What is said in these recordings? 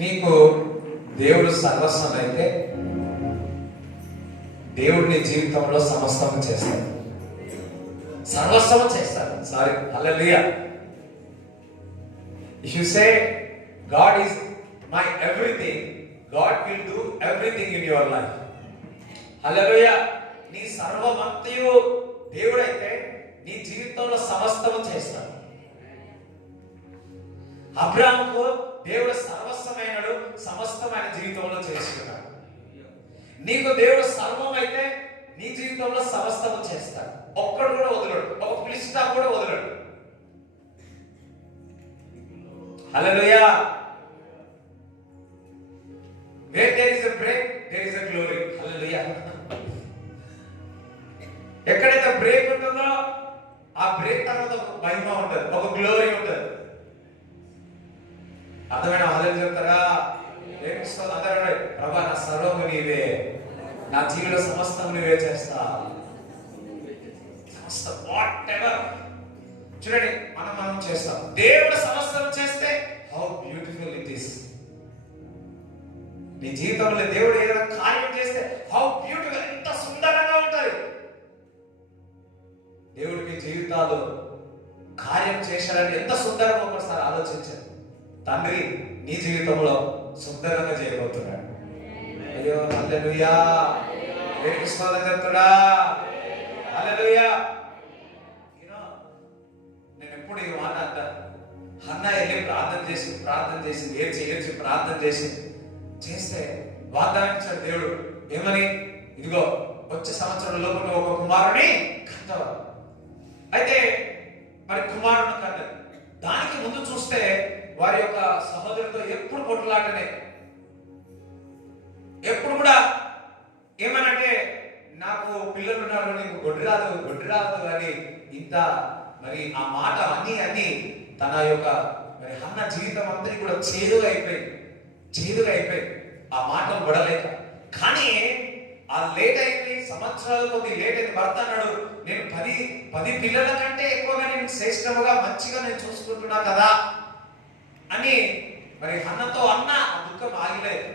నీకు దేవుడు సర్వస్వం అయితే దేవుడు నీ జీవితంలో సమస్తం చేస్తాడు, సర్వస్వం చేస్తాడు. Sorry, hallelujah. If you say God is my everything, God will do everything in your life. Hallelujah. నీ సర్వమంతయు దేవుడైతే నీ జీవితంలో సమస్తము చేస్తాడు. అబ్రాహాముకు దేవుడు సర్వస్వమైనడు, సమస్తమైన జీవితంలో చేసుకున్నాడు. నీకు దేవుడు సర్వం అయితే నీ జీవితంలో సమస్తము చేస్తాడు. ఒక్కడు కూడా వదలడు, ఒక పిలిచినా కూడా వదలడు. హల్లెలూయా. Where there is a break, there is a glory. హల్లెలూయా. ఎక్కడైతే బ్రేక్ ఉంటుందో ఆ బ్రేక్ తర్వాత ఒక మహిమ ఉంటుంది, ఒక గ్లోరీ ఉంటుంది. అర్థమైన హల్లెలూయా చెప్తారా? ప్రేమిస్తుంది అందరూ. ప్రభా, నా సర్వము నీవే, నా జీవిత సమస్తం నువ్వే చేస్తా. సమస్తం వాట్ ఎవర్. చూడండి, మనం చేస్తాం. దేవుడు సమస్తం చేస్తే హౌ బ్యూటిఫుల్ ఇట్ ఈస్. నీ జీవితంలో దేవుడు ఏదైనా కార్యం చేస్తే హౌ బ్యూటిఫుల్, ఎంత సుందరంగా ఉంటుంది. దేవుడికి జీవితాలు కార్యం చేశారని ఎంత సుందరంగా ఒకసారి ఆలోచించారు. తండ్రి నీ జీవితంలో సుందరంగా చేయబోతున్నాడు. అయ్యో హల్లెలూయా. స్తోత్రం చెప్తాడా? హల్లెలూయా. నేను ఎప్పుడు ఈ మాట అంటాను. హన్నా వెళ్ళి ప్రార్థన చేసి ఏడ్చి ప్రార్థన చేస్తే వాగ్దానం ఇచ్చాడు దేవుడు. ఏమని? ఇదిగో వచ్చే సంవత్సరం లోపల ఒక కుమారుని కంటావు. అయితే మరి కుమారుని కన్నది. దానికి ముందు చూస్తే వారి యొక్క సహోదరులతో ఎప్పుడు కొట్లాటనే, ఎప్పుడు కూడా ఏమనంటే నాకు పిల్లలు ఉన్నారు, నీకు గొడ్డు రాదు అని ఇంత మరి ఆ మాట అన్ని తన యొక్క మరి అన్న జీవితం అంతా కూడా చేదుగా అయిపోయింది ఆ మాటలు పడలేక. కానీ ఆ లేట్ అయింది, సంవత్సరాలు కొద్ది లేట్ అయింది. భర్త అన్నాడు, నేను 10 పిల్లల కంటే ఎక్కువగా నేను శ్రేష్టముగా మంచిగా నేను చూసుకుంటున్నా కదా అని మరి అన్నతో అన్న దుఃఖము ఆగలేదు.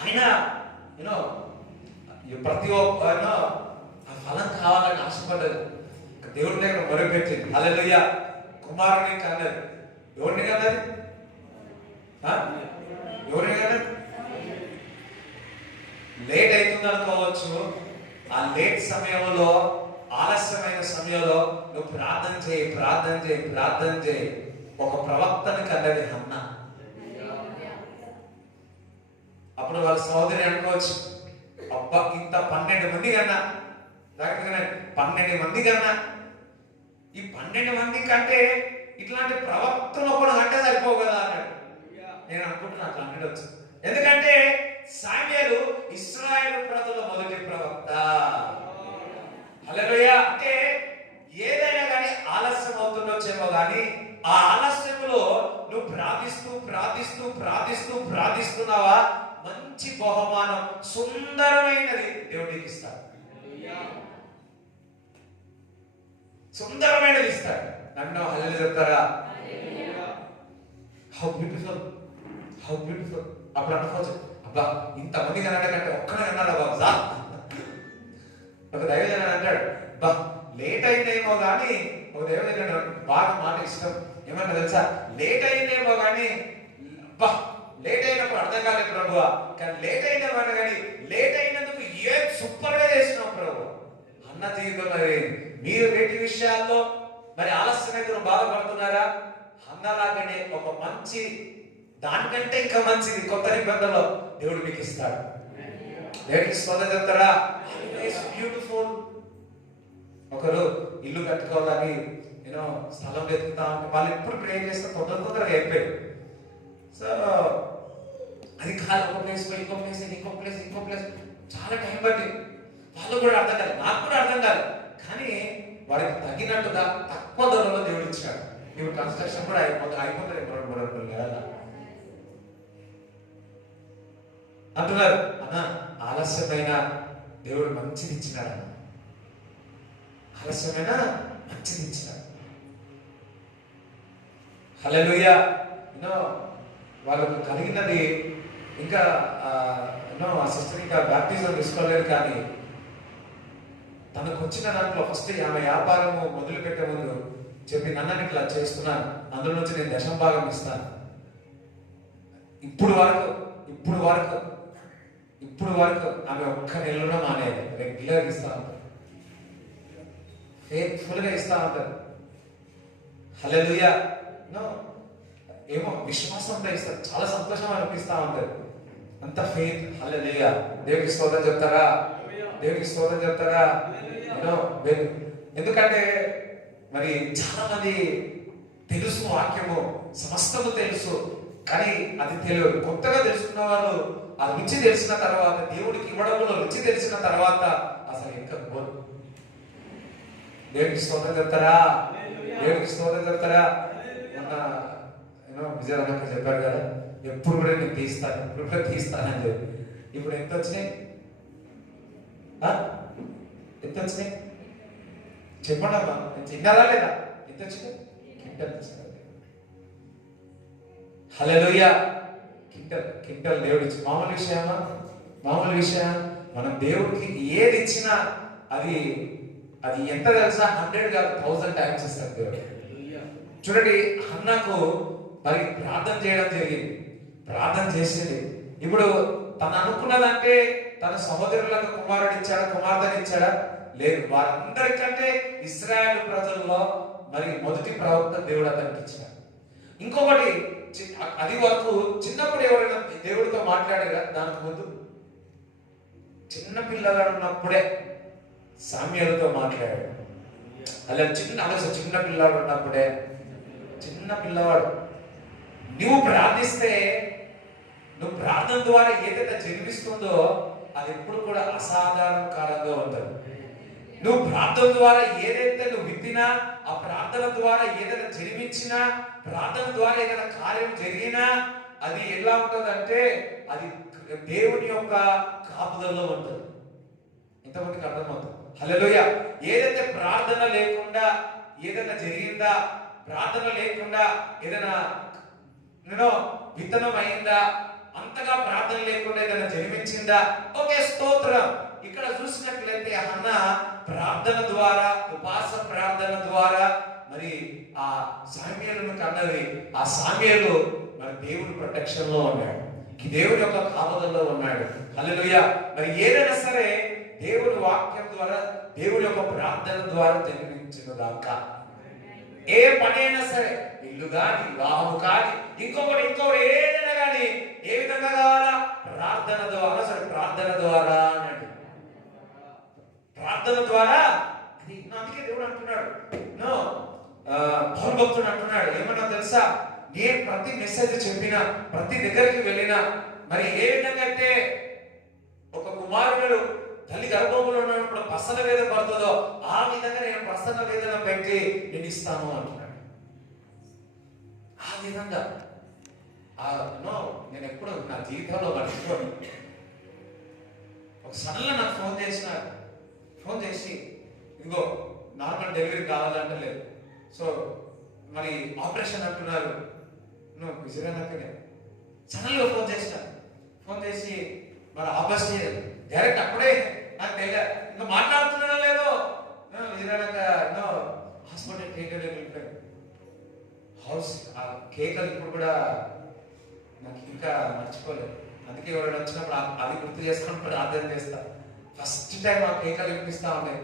ఆయన ప్రతి ఒక్క ఆ ఫలం కావాలని ఆశపడ్డది. దేవుడి దగ్గర మొరపెట్టింది. హల్లెలూయా. కుమారుని కన్నది. ఎవరిని కన్నది? లేట్ అవుతుంది అనుకోవచ్చు. ఆ లేట్ సమయంలో, ఆలస్యమైన సమయంలో నువ్వు ప్రార్థన చేయి. ఒక ప్రవక్తని కన్నది హన్న. అప్పుడు వాళ్ళ సోదరి అనుకోవచ్చు, అబ్బా ఇంత 12 మంది కన్నా, 12 మంది కన్నా, ఈ 12 మంది కంటే ఇట్లాంటి ప్రవక్తను ఒకడు అంటే సరిపోవు కదా అన్నాడు. నేను అనుకుంటున్నా అట్లా అనవచ్చు. ఎందుకంటే సామ్యూయేలు ఇశ్రాయేలు ప్రజల మొదటి ప్రవక్త. హల్లెలూయా. అంటే ఏదైనా కానీ ఆలస్యం అవుతుండొచ్చేమో కానీ ఆ ఆలస్యంలో నువ్వు ప్రార్థిస్తున్నావా, మంచి బహుమానం సుందరమైనది దేవుడికి ఇస్తాడు. సుందరమైనది ఇస్తాడు. నన్ను హల్లెలూయా చెప్తారా? How beautiful. అప్పుడు అనుకోవచ్చు, అబ్బా ఇంతమంది కన్నాడంటే ఒక్కడే అన్నాడు బాబా. ఒక దైవజనుడు అంటాడు, బా లేట్ అయిందేమో కానీ, ఒక దైవజనుడు బాగా మాట ఇష్టం. ఏమన్నా తెలుసా? లేట్ అయిందేమో కానీ, బా లేట్ అయినప్పుడు అర్థం కాలేదు ప్రభువా, కానీ లేట్ అయినామని కానీ లేట్ అయినందుకు సూపర్ గా చేసినావు ప్రభు అన్న జీవితం. మరి మీరు వేటి విషయాల్లో మరి ఆలస్యమైతే బాధపడుతున్నారా? అన్నలాగానే ఒక మంచి, దానికంటే ఇంకా మంచిది కొత్త నిబంధనలో దేవుడు మీకు ఇస్తాడు. దేవుడికి స్తోత్రం చెప్తారా? బ్యూటిఫుల్. ఒకరు ఇల్లు కట్టుకోవాలని స్థలం వెతుకుతా ఉంటే వాళ్ళు ఎప్పుడు ప్రే చేస్తే తొందరగా అయిపోయారు. సో అది కాదు, ఒక ప్లేస్ ఇంకో ప్లేస్ చాలా టైం పట్టింది. వాళ్ళు కూడా అర్థం కాదు, నాకు కూడా అర్థం కాదు. కానీ వాడికి తగినట్టుగా తక్కువ ధరలో దేవుడు ఇచ్చాడు. ఇప్పుడు కన్స్ట్రక్షన్ కూడా అయిపోతుంది 2 నెలల అంటున్నారు. అన్న ఆలస్యమైన దేవుడు మంచిది ఇచ్చినాడు. హల్లెలూయా. వాళ్ళకు కలిగినది ఇంకా ఆ సిస్టర్ ఇంకా బ్యాప్టిజం తీసుకోలేదు, కానీ తనకు వచ్చిన దాంట్లో ఫస్ట్ ఆమె వ్యాపారము మొదలు పెట్టే ముందు చెప్పి నన్ను ఇట్లా చేస్తున్నాను, అందులో నుంచి నేను దశంభాగం ఇస్తాను. ఇప్పుడు వరకు ఆమె ఒక్క నెలలో మానేది, రెగ్యులర్ ఇస్తా ఉంటారు, ఫేత్ఫుల్ గా ఇస్తా ఉంటారు. హల్లెలూయా. ఏమో విశ్వాసంతో ఇస్తారు, చాలా సంతోషం అనిపిస్తా ఉంటారు, అంత ఫెయిత్. హల్లెలూయా. దేవుడికి స్తోత్రం చెప్తారా? దేవుడికి స్తోత్రం చెప్తారా? ఎందుకంటే మరి చాలా మంది తెలుసు, వాక్యము సమస్తము తెలుసు, కానీ అది తెలియదు. కొత్తగా తెలుసుకున్న వాళ్ళు ఆ రుచి తెలిసిన తర్వాత, దేవుడికి ఇవ్వడంలో రుచి తెలిసిన తర్వాత అసలు ఇంకా దేవుడికి స్తోత్రం చెప్తారా? దేవుడికి స్తోత్రం చెప్తారా? విజయనగరం చెప్పారు కదా, ఎప్పుడు కూడా నేను తీస్తానని చెప్పి. ఇప్పుడు ఎంత వచ్చినాయి? చెప్పండి అమ్మా, చిన్నారా లేదా? ఎంత వచ్చినాయి? కింటల్ వచ్చినాయి. హల్లెలూయా. కింటల్ దేవుడు ఇచ్చి మామూలు విషయమా? మనం దేవుడికి ఏది ఇచ్చినా అది ఎంత తెలుసా? 100 కాదు, 1000 టైమ్స్ ఇస్తారు దేవుడు. చూడండి, హన్నాకు మరి ప్రార్థన చేయడం జరిగింది, ప్రార్థన చేసింది. ఇప్పుడు తను అనుకున్నదంటే తన సహోదరులకు కుమార్తెని ఇచ్చాడా? లేదు. వారందరికంటే ఇశ్రాయేలు ప్రజల్లో మరి మొదటి ప్రవక్త దేవుడు అతనికి ఇచ్చాడు. ఇంకొకటి, అది వరకు చిన్నప్పుడు ఎవరైనా దేవుడితో మాట్లాడారా? దానికి ముందు చిన్న పిల్లగాడు ఉన్నప్పుడే సామ్యులతో మాట్లాడాడు. అలా చిన్న పిల్లవాడు ఉన్నప్పుడే, చిన్న పిల్లవాడు నువ్వు ప్రార్థిస్తే, నువ్వు ప్రార్థన ద్వారా ఏదైతే జన్మిస్తుందో అది ఎప్పుడు కూడా అసాధారణకారంగా ఉంటుంది. నువ్వు ప్రార్థన ద్వారా ఏదైతే నువ్వు విత్తినా, ఆ ప్రార్థన ద్వారా ఏదైనా జన్మించినా, ప్రార్థన ద్వారా ఏదైనా కార్యం జరిగినా అది ఎలా ఉంటుందంటే అది దేవుని యొక్క కాపుదల్లో ఉంటుంది. ఎంతమందికి అర్థమవుతుంది? హల్లెలూయా. ఏదైతే ప్రార్థన లేకుండా ఏదైనా జరిగిందా, ప్రార్థన లేకుండా ఏదైనా విత్తనం అయిందా, అంతగా ప్రార్థన లేకుండా ఏదైనా జన్మించిందా, ఓకే, స్తోత్రం. ఇక్కడ చూసినట్లయితే హన్న ప్రార్థన ద్వారా, ఉపాస ప్రార్థన ద్వారా మరి ఆ సామ్యులను కన్నది. ఆ సామ్యులు మరి దేవుడి ప్రొటెక్షన్ లో ఉన్నాడు, దేవుడి యొక్క కాపుదల్లో ఉన్నాడు. హల్లెలూయా. మరి ఏదైనా సరే దేవుడి వాక్యం ద్వారా, దేవుడి యొక్క ప్రార్థన ద్వారా జన్మించిన దాకా ఏ పనైనా సరే, ఇల్లు కానీ, వివాహం కానీ, ఇంకొకటి ఏదైనా కానీ, ఏ విధంగా కావాలా? ప్రార్థన ద్వారా. సరే, ప్రార్థన ద్వారా అన్నాడు, ప్రార్థన ద్వారా. అది అందుకే దేవుడు అంటున్నాడు, పౌలు భక్తుడు అంటున్నాడు, ఏమన్నా తెలుసా? నేను ప్రతి మెసేజ్ చెప్పినా, ప్రతి దగ్గరికి వెళ్ళినా, మరి ఏ విధంగా అయితే ఒక కుమారుడు తల్లి గర్భంలో ఉన్నప్పుడు ప్రసన్న వేదన పడుతుందో ఆ విధంగా నేను ప్రసన్న వేదన పెట్టి నేను ఇస్తాను అంటున్నాడు. ఆ విధంగా నేను ఎప్పుడు నా జీవితంలో మర్చిపోను. ఒక సడన్గా నాకు ఫోన్ చేసి ఇదిగో నార్మల్ డెలివరీ కావాలంటే లేదు, సో మరి ఆపరేషన్ అంటున్నారు, నువ్వు విజయనగరనే. సడన్గా ఫోన్ చేసి మరి ఆపరేషన్ చేయలేదు. డైరెక్ట్ అప్పుడే నాకు తెలియదు, ఇంకా మాట్లాడుతున్నానో లేదో, విజయనగర హాస్పిటల్ కేకలు వెళ్ళిపోయాను. హౌస్ ఆ కేకలు ఇప్పుడు కూడా నాకు ఇంకా మర్చిపోలేదు. అందుకే ఎవరైనా వచ్చినప్పుడు అది గుర్తు చేసుకుని ప్రార్థన చేస్తా. ఫస్ట్ టైం ఆ కేకలు వినిపిస్తా ఉన్నాయి.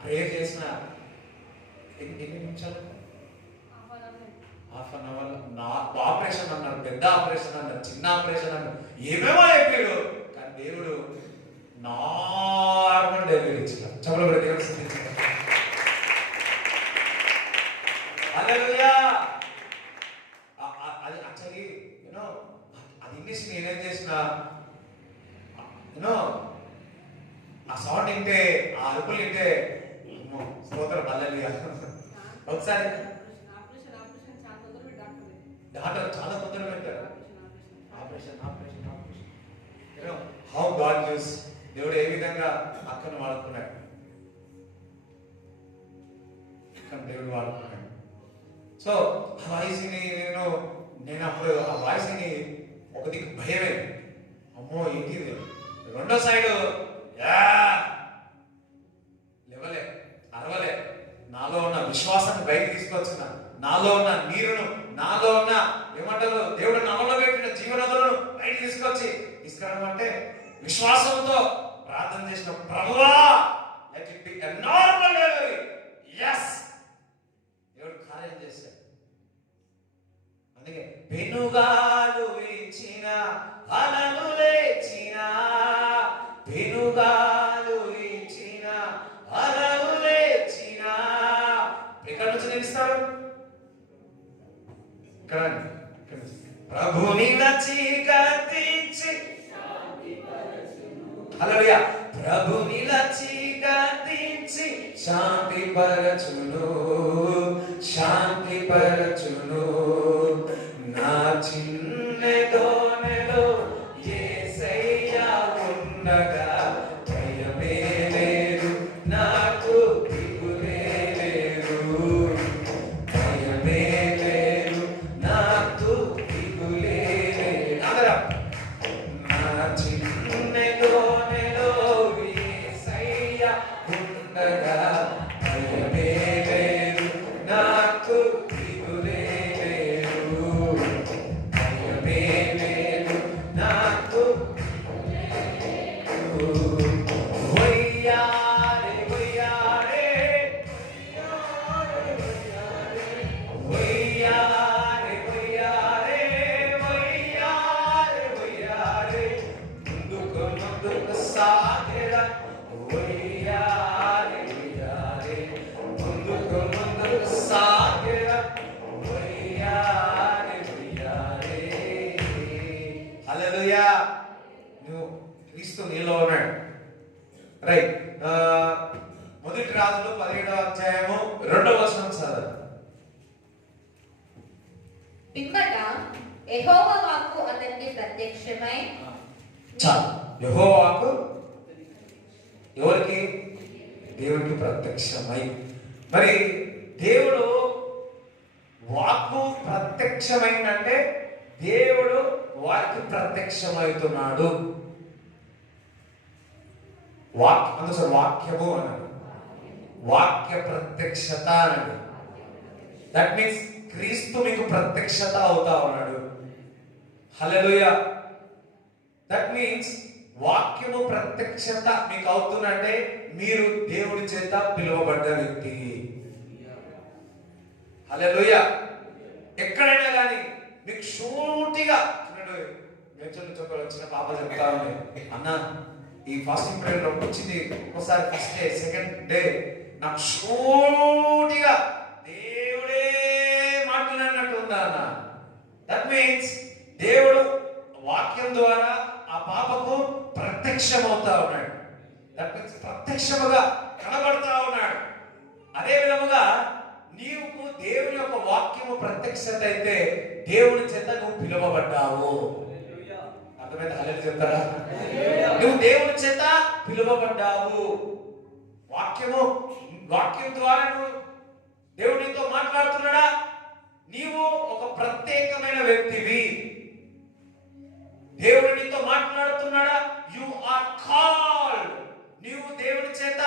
ప్రేయర్ చేసిన ఎన్ని నిమిషాలు? Half an hour. నా ఆపరేషన్ అన్నారు, పెద్ద ఆపరేషన్ అన్నారు, చిన్న ఆపరేషన్ అన్నారు, ఏమేమో చెప్పాడు. కానీ దేవుడు నార్మల్ డెలివరీ ఇచ్చాడు. చెప్పలు కూడా దేవుడు సిద్ధించాడు. హల్లెలూయా. అది యాక్చువల్లీ అది ఇంగ్లీష్ నేనేం చేసిన ఆ సౌండ్ వింటే, ఆ అరుపులు వింటే స్తోత్రం హల్లెలూయా. ఒకసారి డాక్టర్ చాలా తొందరగా పెట్టారు. ఆపరేషన్ హౌ గాడ్ యూస్, దేవుడు ఏ విధంగా అక్కను వాడుకున్నాడు, దేవుడు వాడుకున్నాడు. సో ఆ వయసుని నేను అప్పుడు అమ్మో ఏంటి ఇది, రెండో సైడు లేవలే, అరవలే, నాలో ఉన్న విశ్వాసాన్ని బయట తీసుకొచ్చిన, నాలో ఉన్న నీరును, నాలో ఉన్న ఏమంటారు దేవుడు నమ్మలో పెట్టిన జీవనదులను బయట తీసుకురావడం అంటే విశ్వాసంతో ప్రార్థన చేసిన ప్రభువా let it be a normal delivery. yes దేవుడు కార్యం చేశాడు. అందుకే పెనుగాలు వీచిన అలలు లేచిన, పెనుగాలు వీచిన అలలు లేచిన, ఎక్కడి నుంచి నిలుస్తారు? ఇక్కడ ప్రభుని చీకటించి, హల్లెలూయా, ప్రభుని చీకటించి శాంతి పరచును, శాంతి పరచును. నా చిన్న దోనెలో యేసయ్య ఉండగా భయమే లేదు, నాకు దిగులే లేదు, భయమే లేదు, నాకు దిగులే లేదు. అందరా నా చిన్న దోనెలో యేసయ్య ఉండగా భయమే లేదు, నాకు దిగులే లేదు, భయమే లేదు, నాకు వయ్యారే వయ్యారే వయ్యారే వయ్యారే వయ్యారే వయ్యారే ముందుకు ముందుకు సాగెరా, వయ్యారే వయ్యారే ముందుకు ముందుకు సాగెరా, వయ్యారే వయ్యారే. హల్లెలూయా. నువ్వు క్రీస్తు నీలో ఉన్నాడు. రైట్. మొదటి రాజులు 17వ అధ్యాయము 2వ వచనం చదవండి. పిమ్మట యెహోవా వాక్కు అతనికి ప్రత్యక్షమై, చాలు. యెహోవా వాక్కు ఎవరికి? దేవునికి ప్రత్యక్షమై. మరి దేవుడు వాక్కు ప్రత్యక్షమైందంటే దేవుడు వాక్కు ప్రత్యక్షమవుతున్నాడు. అందులో వాక్యము అన్నాడు, వాక్య ప్రత్యక్షత అన్నాడు. దట్ మీన్స్ క్రీస్తు మీకు ప్రత్యక్షత అవుతా ఉన్నాడు. హల్లెలూయా. దట్ మీన్స్ వాక్యము ప్రత్యక్షత మీకు అవుతుందంటే మీరు దేవుడి చేత పిలువబడ్డ వ్యక్తి. హల్లెలూయా. ఎక్కడైనా కానీ మీకు షూటిగా వచ్చిన పాప చెప్తా ఉంది, అన్న ఈ ఫాస్టింగ్ పీరియడ్ వచ్చింది ఒకసారి ఫస్ట్ డే సెకండ్ డే నాకు షూటిగా దేవుడే మాట్లాడినట్టు ఉందా అన్న. దట్ మీన్స్ దేవుడు వాక్యం ద్వారా ఆ పాపకు ప్రత్యక్షమవుతా ఉన్నాడు. దట్ మీన్స్ ప్రత్యక్షముగా కనబడతా ఉన్నాడు. అదే విధముగా నీవు దేవుని యొక్క వాక్యము ప్రత్యక్షత అయితే దేవుని చేత నువ్వు పిలువబడ్డావు. అర్థమైంది? హల్లెలూయా చెప్తారా? నువ్వు దేవుని చేత పిలువబడ్డావు. వాక్యం ద్వారా నువ్వు దేవునితో మాట్లాడుతున్నాడా? నీవు ఒక ప్రత్యేకమైన వ్యక్తివి. దేవుడు నీతో మాట్లాడుతున్నాడా? You are called. నీవు దేవుని చేత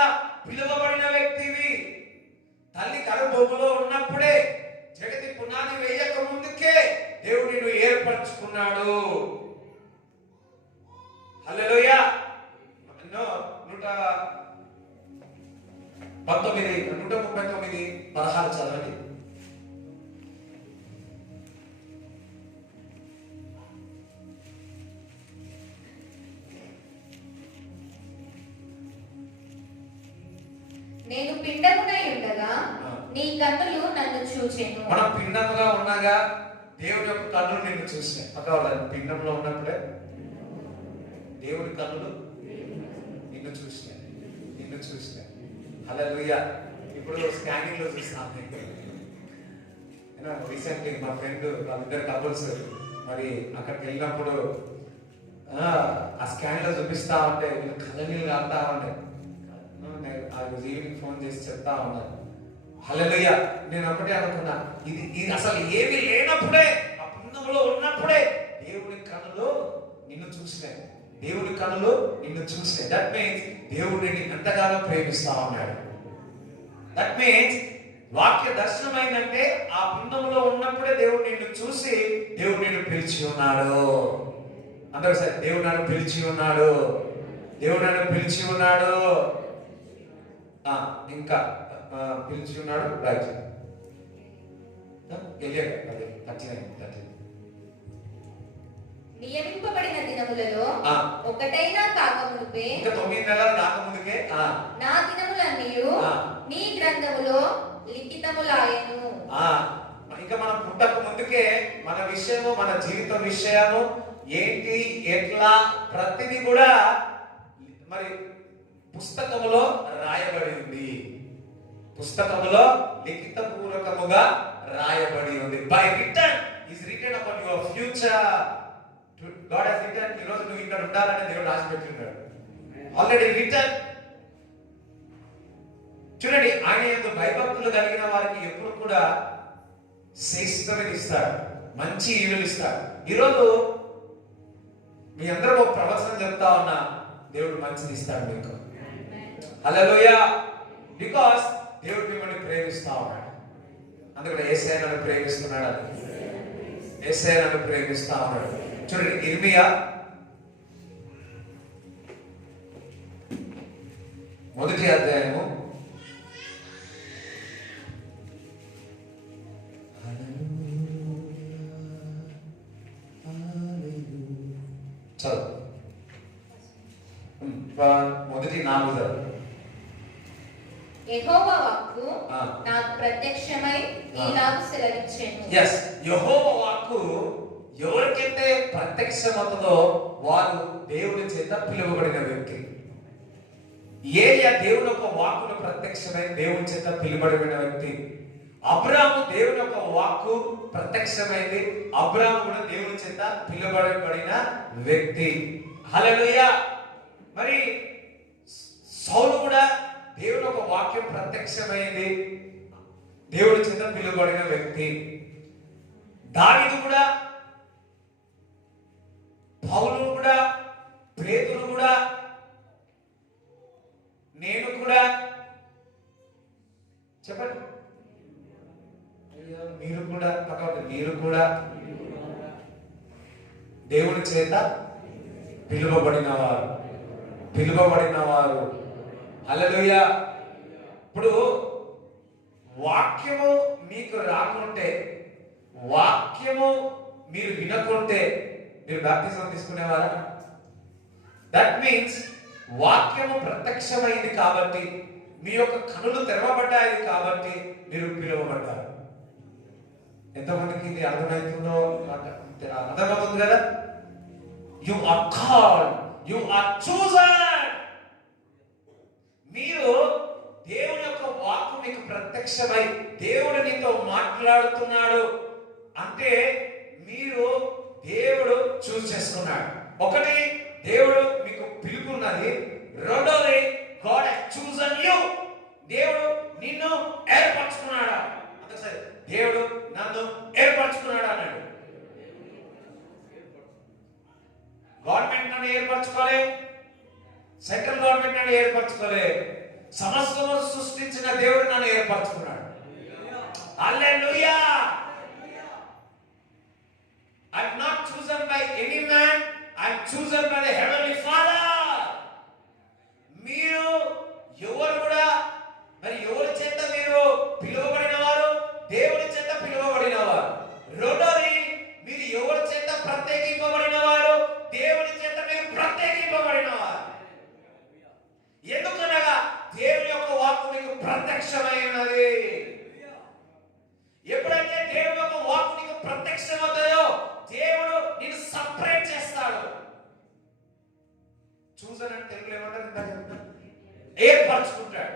పిలువబడిన వ్యక్తివి. తల్లి గర్భములో ఉన్నప్పుడే, జగతి పునాది వేయక ముందుకే దేవుడు నిన్ను ఏర్పరచుకున్నాడు. హల్లెలూయా. 139:16 చదవండి. నేను పిండమునై ఉండగా నీ కన్నులు నన్ను చూచెను. మనం పిండముగా ఉండగా దేవుని యొక్క కన్నులు నిన్ను చూసినాయి. పక్కవాళ్ళ పిండంలో ఉన్నప్పుడే దేవుడి కన్నులు నిన్ను చూసినాయి, నిన్ను చూసినాయి. హల్లెలూయా. ఇప్పుడు స్కానింగ్ లో చూస్తున్నాను. రీసెంట్లీ మా ఫ్రెండ్ వాళ్ళిద్దరు కపుల్స్ మరి అక్కడికి వెళ్ళినప్పుడు ఆ స్కాన్ లో చూపిస్తా ఉంటే వీళ్ళు కళ్ళనీళ్ళు కాస్తా ఉంటాయి. ఈవినింగ్ ఫోన్ చేసి చెప్తా ఉన్నారు. హల్లెలూయా. నేను ఒకటే అనుకున్నా, ఇది అసలు ఏమీ లేనప్పుడే, ఆ పుణ్యంలో ఉన్నప్పుడే దేవుడి కన్నులు నిన్ను చూసినాయి, దేవుని కనులు నిన్ను చూసినాయి. దట్ మీన్స్ దేవుడు నిన్ను ఎంతగానో ప్రేమిస్తా ఉన్నాడు. దట్ మీన్స్ వాక్య దర్శనం అయిందంటే ఆ బృందంలో ఉన్నప్పుడే దేవుడు నిన్ను చూసి దేవుడు నిన్ను పిలిచి ఉన్నాడు. అందరూ సరే, దేవుడు నన్ను పిలిచి ఉన్నాడు, దేవుడు నన్ను పిలిచి ఉన్నాడు. ఇంకా పిలిచి ఉన్నాడు. రైట్, అదే 39. నియమింపబడిన దినములలో ఒకటైనా కాకమునుపే, ఇంకా 9 నెలలు కాకముందుకే నా దినములన్నీయు నీ గ్రంథములో లిఖితములాయెను. ఇంకా మనం పుట్టక ముందుకే మన విషయము, మన జీవిత విషయము ఏంటి, ఎట్లా, ప్రతిదీ కూడా మరి పుస్తకములో రాయబడి ఉంది. పుస్తకములో లిఖిత పూర్వకముగా రాయబడి ఉంది. By written is written upon your future. God has written. ఈ రోజు నువ్వు ఇక్కడ ఉండాలని దేవుడు రాసి పెట్టిన్నాడు. Already return. చూడండి, ఆయన యొక్క భయభక్తులు కలిగిన వారికి ఎప్పుడు కూడా శ్రేష్టమైన ఇస్తాడు, మంచి ఈవులు ఇస్తాడు. ఈరోజు మీ అందరూ ఒక ప్రవచనం చెప్తా ఉన్నా, దేవుడు మంచిది ఇస్తాడు మీకు. హల్లెలూయా. బికాస్ దేవుడు మిమ్మల్ని ప్రేమిస్తా ఉన్నాడు. అందుకని యేసయ్య నన్ను ప్రేమిస్తున్నాడు, యేసయ్య నన్ను ప్రేమిస్తా ఉన్నాడు. చూడండి, ఇర్మియా 1వ అధ్యాయము 1:4. యెహోవా వాక్కు నాకు ప్రత్యక్షమై ఇలాగు సెలవిచ్చెను. yes, యెహోవా వాక్కు ఎవరికైతే ప్రత్యక్షమవుతుందో వారు దేవుని చేత పిలువబడిన వ్యక్తి. ఏలియా దేవుని యొక్క వాక్కును ప్రత్యక్షమై దేవుని చేత పిలువబడిన వ్యక్తి. అబ్రాము దేవుని యొక్క వాక్కు ప్రత్యక్షమైంది, అబ్రాము కూడా దేవుని చేత పిలువబడిన వ్యక్తి. హల్లెలూయా. మరి సౌలు కూడా దేవుని యొక్క వాక్యం ప్రత్యక్షమైంది, దేవుడి చేత పిలువబడిన వ్యక్తి. దావీదు కూడా, పౌలు కూడా, పేతురు కూడా, నేను కూడా, చెప్పండి, మీరు కూడా, మీరు కూడా దేవుని చేత పిలువబడిన వారు. హల్లెలూయా. ఇప్పుడు వాక్యము మీకు రాకుంటే, వాక్యము మీరు వినకుంటే మీరు బాప్తిజం తీసుకునేవారా? దట్ మీన్స్ వాక్యము ప్రత్యక్షమైంది కాబట్టి, మీ యొక్క కనులు తెరవబడ్డాయి కాబట్టి మీరు పిలువబడ్డారు. ఎంతమందికి ఇది అర్థమవుతుందో అర్థమవుతుంది కదా? You are called, you are chosen. మీరు దేవుని యొక్క వాక్కు మీకు ప్రత్యక్షమై దేవుడు నీతో మాట్లాడుతున్నాడు అంటే మీరు దేవుడు చూస్ చేసుకున్నాడు. ఒకటి, దేవుడు మీకు పిలుపున్నది. రెండోది, గాడ్ హస్ చూజన్ యు. దేవుడు నిన్ను ఏర్పరచుకున్నాడు. అంతేసరి దేవుడు నన్ను ఏర్పరచుకున్నాడు అన్నాడు. గవర్నమెంట్ నన్ను ఏర్పరచుకోలే, సెంట్రల్ గవర్నమెంట్ నన్ను ఏర్పరచుకోలే, సమస్తము సృష్టించిన దేవుడు నన్ను ఏర్పరచుకున్నాడు. హల్లెలూయా. I am not chosen by any man, I am chosen by the heavenly Father. మీరు ఎవరు కూడా మరి ఎవరి చేత మీరు పిలువబడిన వారు? దేవుని చేత పిలువబడిన వారు. రెండోది, మీరు ఎవరి చేత ప్రత్యేకింపబడిన వారు? దేవుని చేత మీరు ప్రత్యేకింపబడిన వారు. ఎందుకనగా దేవుని యొక్క వాక్కు మీకు ప్రత్యక్షమైనది. ఎప్పుడైతే దేవుని యొక్క వాక్కు నీకు ప్రత్యక్షమవుతాయో దేవుడు నిన్ను సపరేట్ చేస్తాడు. చూసనంటే తెలుగులో ఏమంటారు? ఏర్పరచుకుంటాడు.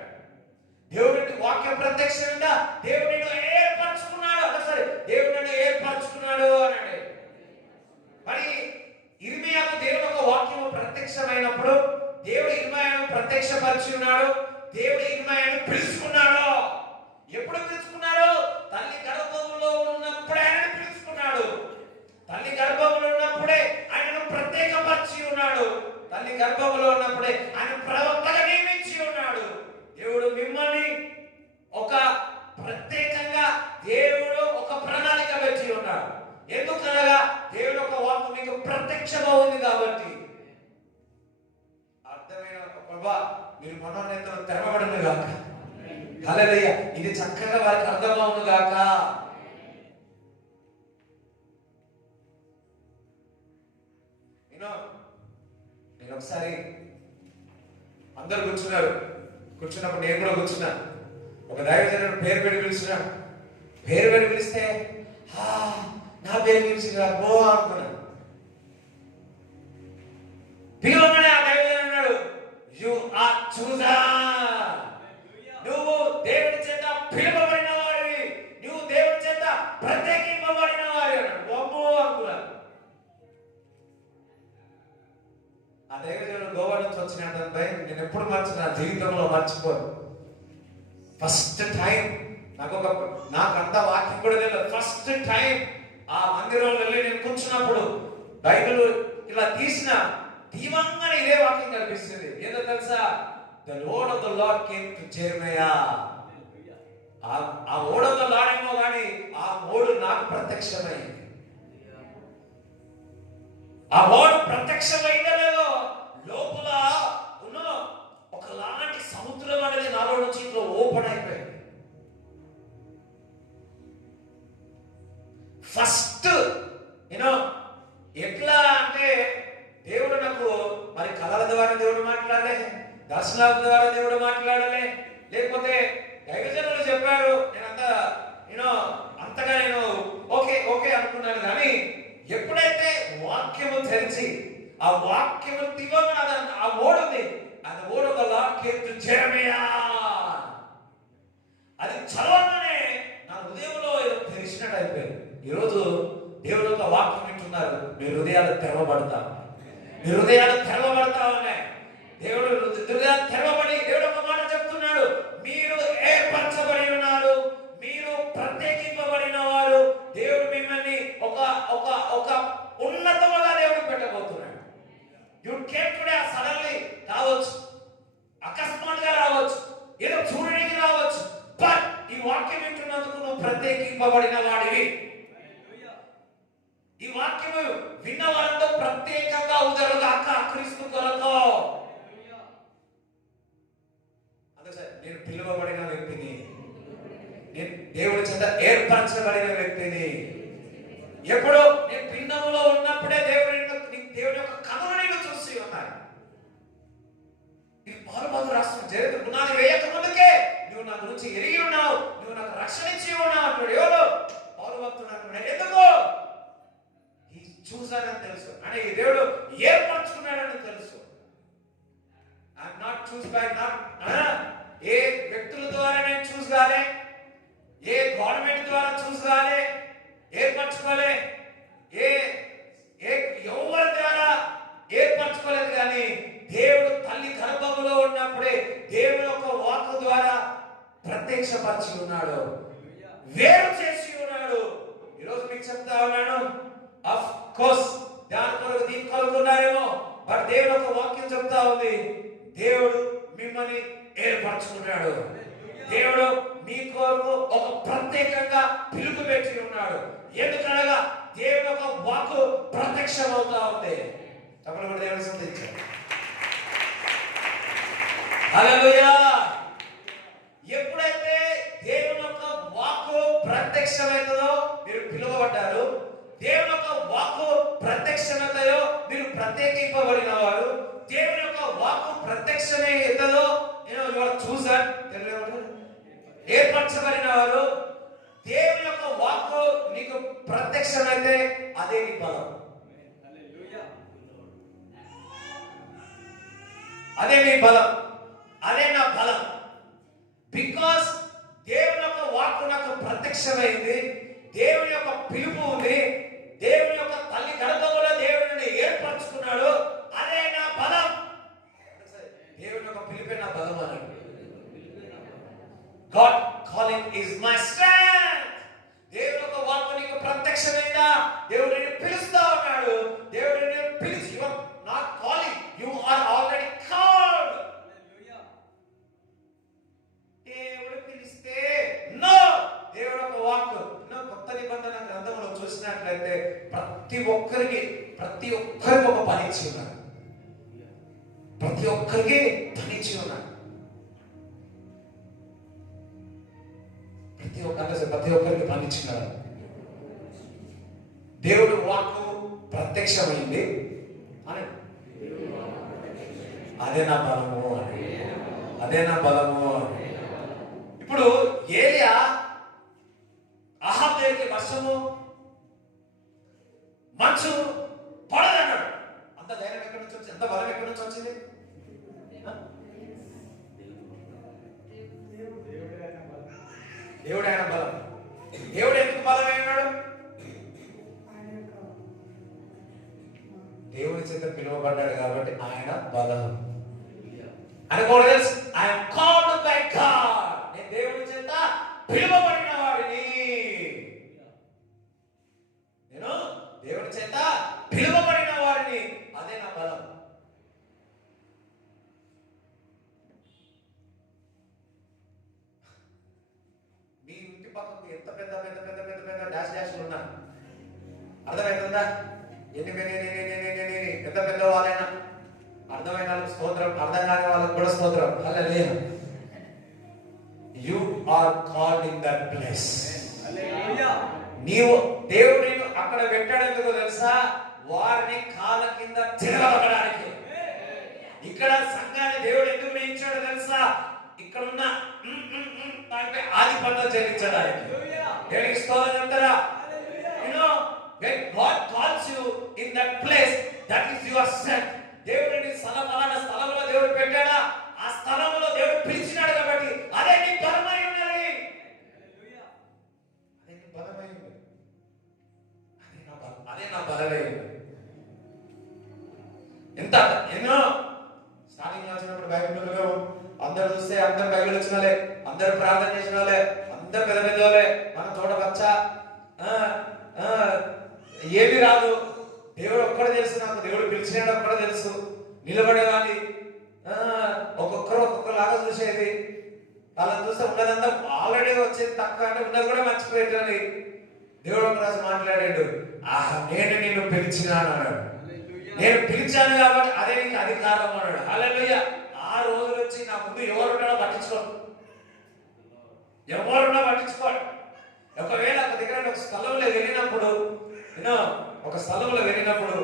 దేవుడి వాక్యం ప్రత్యక్షంగా దేవుడు నిన్ను ఏర్పరచుకున్నాడు. సరే, దేవుడు నన్ను ఏర్పరచుకున్నాడు అన్నాడు. మరి ఇర్మియాకు దేవుని యొక్క వాక్యము ప్రత్యక్షమైనప్పుడు దేవుడు ఇర్మియాను ప్రత్యక్షపరిచి ఉన్నాడు. దేవుడు ఇర్మియాను పిలుచుకున్నాడు. ఎప్పుడు పిలుచుకున్నాడు? తల్లి గర్భంలో ఉన్నప్పుడే ఆయనను పిలుచుకున్నాడు. తల్లి గర్భంలో ఉన్నప్పుడే ఆయనను ప్రత్యేకపరిచి ఉన్నాడు. ఎందుకనగా దేవుని యొక్క వాక్కు మీకు ప్రత్యక్షంగా ఉంది కాబట్టి. అర్థమైన ప్రభా మీరు మనోనేతలు తెరవబడును గాక. హల్లెలూయా. ఇది చక్కగా వారికి అర్థమవును గాక. నేను ఒకసారి అందరు కూర్చున్నప్పుడు నేను కూడా కూర్చున్నా. ఒక దైవజనుడు పేరు పెట్టి పిలిచినాడు. పేరు పెట్టి పిలిస్తే నా పేరు పిలిచిరా గో అనుకున్నాను. పిలవగానే ఆ దైవజనుడు అన్నాడు, యు ఆర్ చూజన్. నువ్వు దేవుడి చేత పిలువబడిన వాడివి, నువ్వు దేవుడి చేత ప్రత్యేకింపబడిన వాడి అన్నాడు. అమ్మో అనుకున్నాను. ఆ దైవజనుడు గోవా నుంచి వచ్చిన భయం నేను ఎప్పుడు నా జీవితంలో మర్చిపోను. ఫస్ట్ టైం నాకు అంత వాక్యం కూడా తెలియదు. ఫస్ట్ టైం ఆ మందిరంలో వెళ్ళి నేను కూర్చున్నప్పుడు బైబిల్ ఇలా తీవంగానే ఇదే వాక్యం కనిపిస్తుంది. ఏదో తెలుసా? The word of the Lord came to Jeremiah. ఆ word of the Lord ఏమో కానీ ఆ word నాకు ప్రత్యక్షమైంది. ఆ word ప్రత్యక్షమైందో లేదో లోపల ఉన్న ఒకలాంటి సముద్రం అనేది నాలో నుంచి ఇట్లా ఓపెన్ అయిపోయింది. ఫస్ట్ ఎట్లా అంటే దేవుడు నాకు మరి కళల ద్వారా దేవుడు మాట్లాడలే, దర్శనాల ద్వారా దేవుడు మాట్లాడలే, లేకపోతే దైవజనులు చెప్పారు అంతగా నేను ఓకే అనుకున్నాను. కానీ ఎప్పుడైతే వాక్యము తెరిచి ఆ వాక్యము తీవ్రంగా ఆ ఓడుంది, అది ఓడ ఒక లార్డ్ కేమ్ టు జెరెమియా, అది చదవగానే నా హృదయంలో తెలిసినట్టు అయిపోయింది. ఈరోజు దేవుడు ఒక వాక్యం వింటున్నారు, మీ హృదయాలు తెరవబడతా, మీ హృదయాలు తెరవబడతా ఉన్నాయి. దేవుడు హృదయాలు తెరవబడి దేవుడు ఒక మాట చెప్తున్నాడు, మీరు ఏర్పరచబడి ఉన్నారు, మీరు ప్రత్యేకింపబడిన వారు. దేవుడు మిమ్మల్ని ఒక ఒక ఒక ఉన్నతముగా దేవుడు పెట్టబోతున్నాడు. యు కేమ్ టుడే సడన్లీ రావచ్చు, అకస్మాత్తుగా రావచ్చు, ఏదో చూడడానికి రావచ్చు. బట్ ఈ వాక్యం వింటున్నందుకు నువ్వు ప్రత్యేకింపబడిన వాడివి. ఈ వాక్యము విన్న వారంతో ప్రత్యేకంగా ఉదరుగాక క్రీస్తు కొరకు. అందుకే నేను పిలువబడిన వ్యక్తిని, నేను దేవుడి చేత ఏర్పరచబడిన వ్యక్తిని. ఎప్పుడు నేను భిన్నములో ఉన్నప్పుడే దేవుడి యొక్క కనులు నేను చూసి ఉన్నాను. ఇది పౌలు రాష్ట్రం చరిత్ర పునాది వేయక ముందుకే నువ్వు నా గురించి ఎరిగి ఉన్నావు, నువ్వు నాకు రక్షణ ఇచ్చి ఉన్నావు అంటాడు. ఎవరు? పౌలు భక్తుడు అంటున్నాడు. ఎందుకు? చూసానని తెలుసు, అంటే ఈ దేవుడు ఏర్పరచుకున్నాడని తెలుసు. ఐఎమ్ నాట్ చూస్ బై ఏ వ్యక్తుల ద్వారా నేను చూస్ కాలే, ఏ గవర్నమెంట్ ద్వారా చూస్ కాలే, ఏర్పరచుకోలే, ఎవరి ద్వారా ఏర్పరచుకోలేదు. కానీ దేవుడు తల్లి గర్భంలో ఉన్నప్పుడే దేవుడు ఒక వాక్కు ద్వారా ప్రత్యక్షపరిచి ఉన్నాడు, వేరు చేసి ఉన్నాడు. ఈరోజు మీకు చెప్తా ఉన్నాను, ఆఫ్ కోర్స్ దాని కొరకు దీని కొరకు ఉన్నారేమో, బట్ దేవుడు ఒక వాక్యం చెప్తా ఉంది, దేవుడు మిమ్మల్ని ఏర్పరచుకున్నాడు, దేవుడు మీ కొరకు ఒక ప్రత్యేకంగా పిలుపు పెట్టి ఉన్నాడు. ఎందుకనగా దేవుడు ఒక వాక్కు ప్రత్యక్షం అవుతా ఉంది. తప్పని కూడా దేవుడు సంధించాడు. హల్లెలూయా. ఎప్పుడైతే దేవుని యొక్క వాక్కు ప్రత్యక్షమవుతుందో మీరు పిలువబడ్డారు, దేవుని యొక్క వాక్కు ప్రత్యక్షమవుతాయో మీరు ప్రత్యేకింపబడిన వారు. దేవుని యొక్క వాక్కు ప్రత్యక్షమే అవుతుందో చూసారు, ఏర్పరచబడిన వారు. దేవుని యొక్క వాక్కు నీకు ప్రత్యక్షమైతే అదే నీ బలం, అదే నీ బలం, అదే నా బలం. బికాస్ దేవుని యొక్క వాక్కు నాకు ప్రత్యక్షమైంది, దేవుని యొక్క పిలుపు ఉంది, దేవుని యొక్క తల్లి గర్భంలో దేవుడిని ఏర్పరచుకున్నాడు, అదే నా బలం. దేవుని యొక్క పిలుపే నా బలం అన్నాడు. God calling is my strength. దేవుని యొక్క వాక్కు నీకు ప్రత్యక్షమైందా? దేవుడు నిన్ను పిలుస్తా ఉన్నాడు. దేవుడు నిన్ను పిలిచి, you are not calling, you are already called. దేవుడు పిలిస్తే నో, దేవుడు ఒక వాక్కు కొత్త నిబంధన గ్రంథంలో చూసినట్లయితే చూసినట్లయితే ప్రతి ఒక్కరికి ఒక పని ఇచ్చి ఉన్నారు. ప్రతి ఒక్కరికి పని ఇచ్చి ఉన్నారు. ప్రతి ఒక్కరికి పని ఇచ్చినాడు. దేవుడు వాక్కు ప్రత్యక్షమైంది అని, అదే నా బలము అని, అదే నా బలము అని. ఇప్పుడు ఏలియా అహాబ్ దగ్గరికి వర్షము మంచు పడదన్నాడు. అంత ధైర్యం ఎక్కడి నుంచి వచ్చింది? అంత బలం ఎక్కడి నుంచి వచ్చింది? దేవుడు ఆయన బలం. దేవుడు ఎందుకు బలమైనాడు? దేవుని చేత పిలువబడ్డాడు కాబట్టి ఆయన బలం. ఆయన కూడా తెలుసు, ఐఎమ్ కాల్డ్ బై గాడ్. నేను దేవుని చేత పిలువబడిన వాడిని. నేను దేవుని చేత పిలువబడిన వాడిని. అదే నా బలం. మీ ఇంటి పక్కకు ఎంత పెద్ద పెద్ద పెద్ద పెద్ద పెద్ద డాష్ డాష్లు ఉన్నా అర్థమవుతుందా? ఎన్ని పెద్ద పెద్ద వాళ్ళైనా అర్థమైన వాళ్ళకి స్తోత్రం, అర్థం కాని వాళ్ళకి కూడా స్తోత్రం. Hallelujah. You are called in that place. నీవు దేవుడు నిన్ను అక్కడ పెట్టాడు. ఎందుకు తెలుసా? వారిని కాళ్ళ కింద తిరగబడడానికి. ఇక్కడ సంఘాన్ని దేవుడు ఎందుకు నియమించాడో తెలుసా? ఇక్కడ ఉన్న దానిపై ఆధిపత్యం చెల్లించడానికి. దేవునికి స్తోత్రం చెప్తారా? When God calls you in that place, that is your strength. దేవుడిని స్థలంలో దేవుడు పెట్టాడా? ఆ స్థలంలో దేవుడు పిలిచినాడు కాబట్టి అదే నీ బలమై ఉన్నది. అదే నీ బలమై ఉన్నది. అదే నా బలమై ఉన్నది. ఎన్నో స్టార్టింగ్ వచ్చినప్పుడు బైబిల్లో అందరు చూస్తే అందరు బైబిల్ వచ్చిన వాళ్ళే, అందరు ప్రార్థన చేసిన వాళ్ళే, అందరు పెద్ద పెద్ద వాళ్ళే. మనం చూడవచ్చా? ఏమి రాదు. దేవుడు ఒక్కడే తెలుసు. నాకు దేవుడు పిలిచినాడు ఒక్కడే తెలుసు. నిలబడేవాడి ఒక్కొక్కలాగా చూసేది. వాళ్ళని చూస్తే ఉన్నదంతా ఆల్రెడీ వచ్చేది తక్కువ, అంటే ఉన్నది కూడా మర్చిపోయేటని. దేవుడు ఒక రోజు మాట్లాడాడు, నేను నిన్ను పిలిచినాను అన్నాడు. నేను పిలిచాను కాబట్టి అదే నీకు అధికారం అన్నాడు. హల్లెలూయా. ఆ రోజు నుంచి నా ముందు ఎవరున్నాడో పట్టించుకోడు. పట్టించుకోడు. ఒకవేళ ఒక దగ్గర ఒక స్థలంలో వెళ్ళినప్పుడు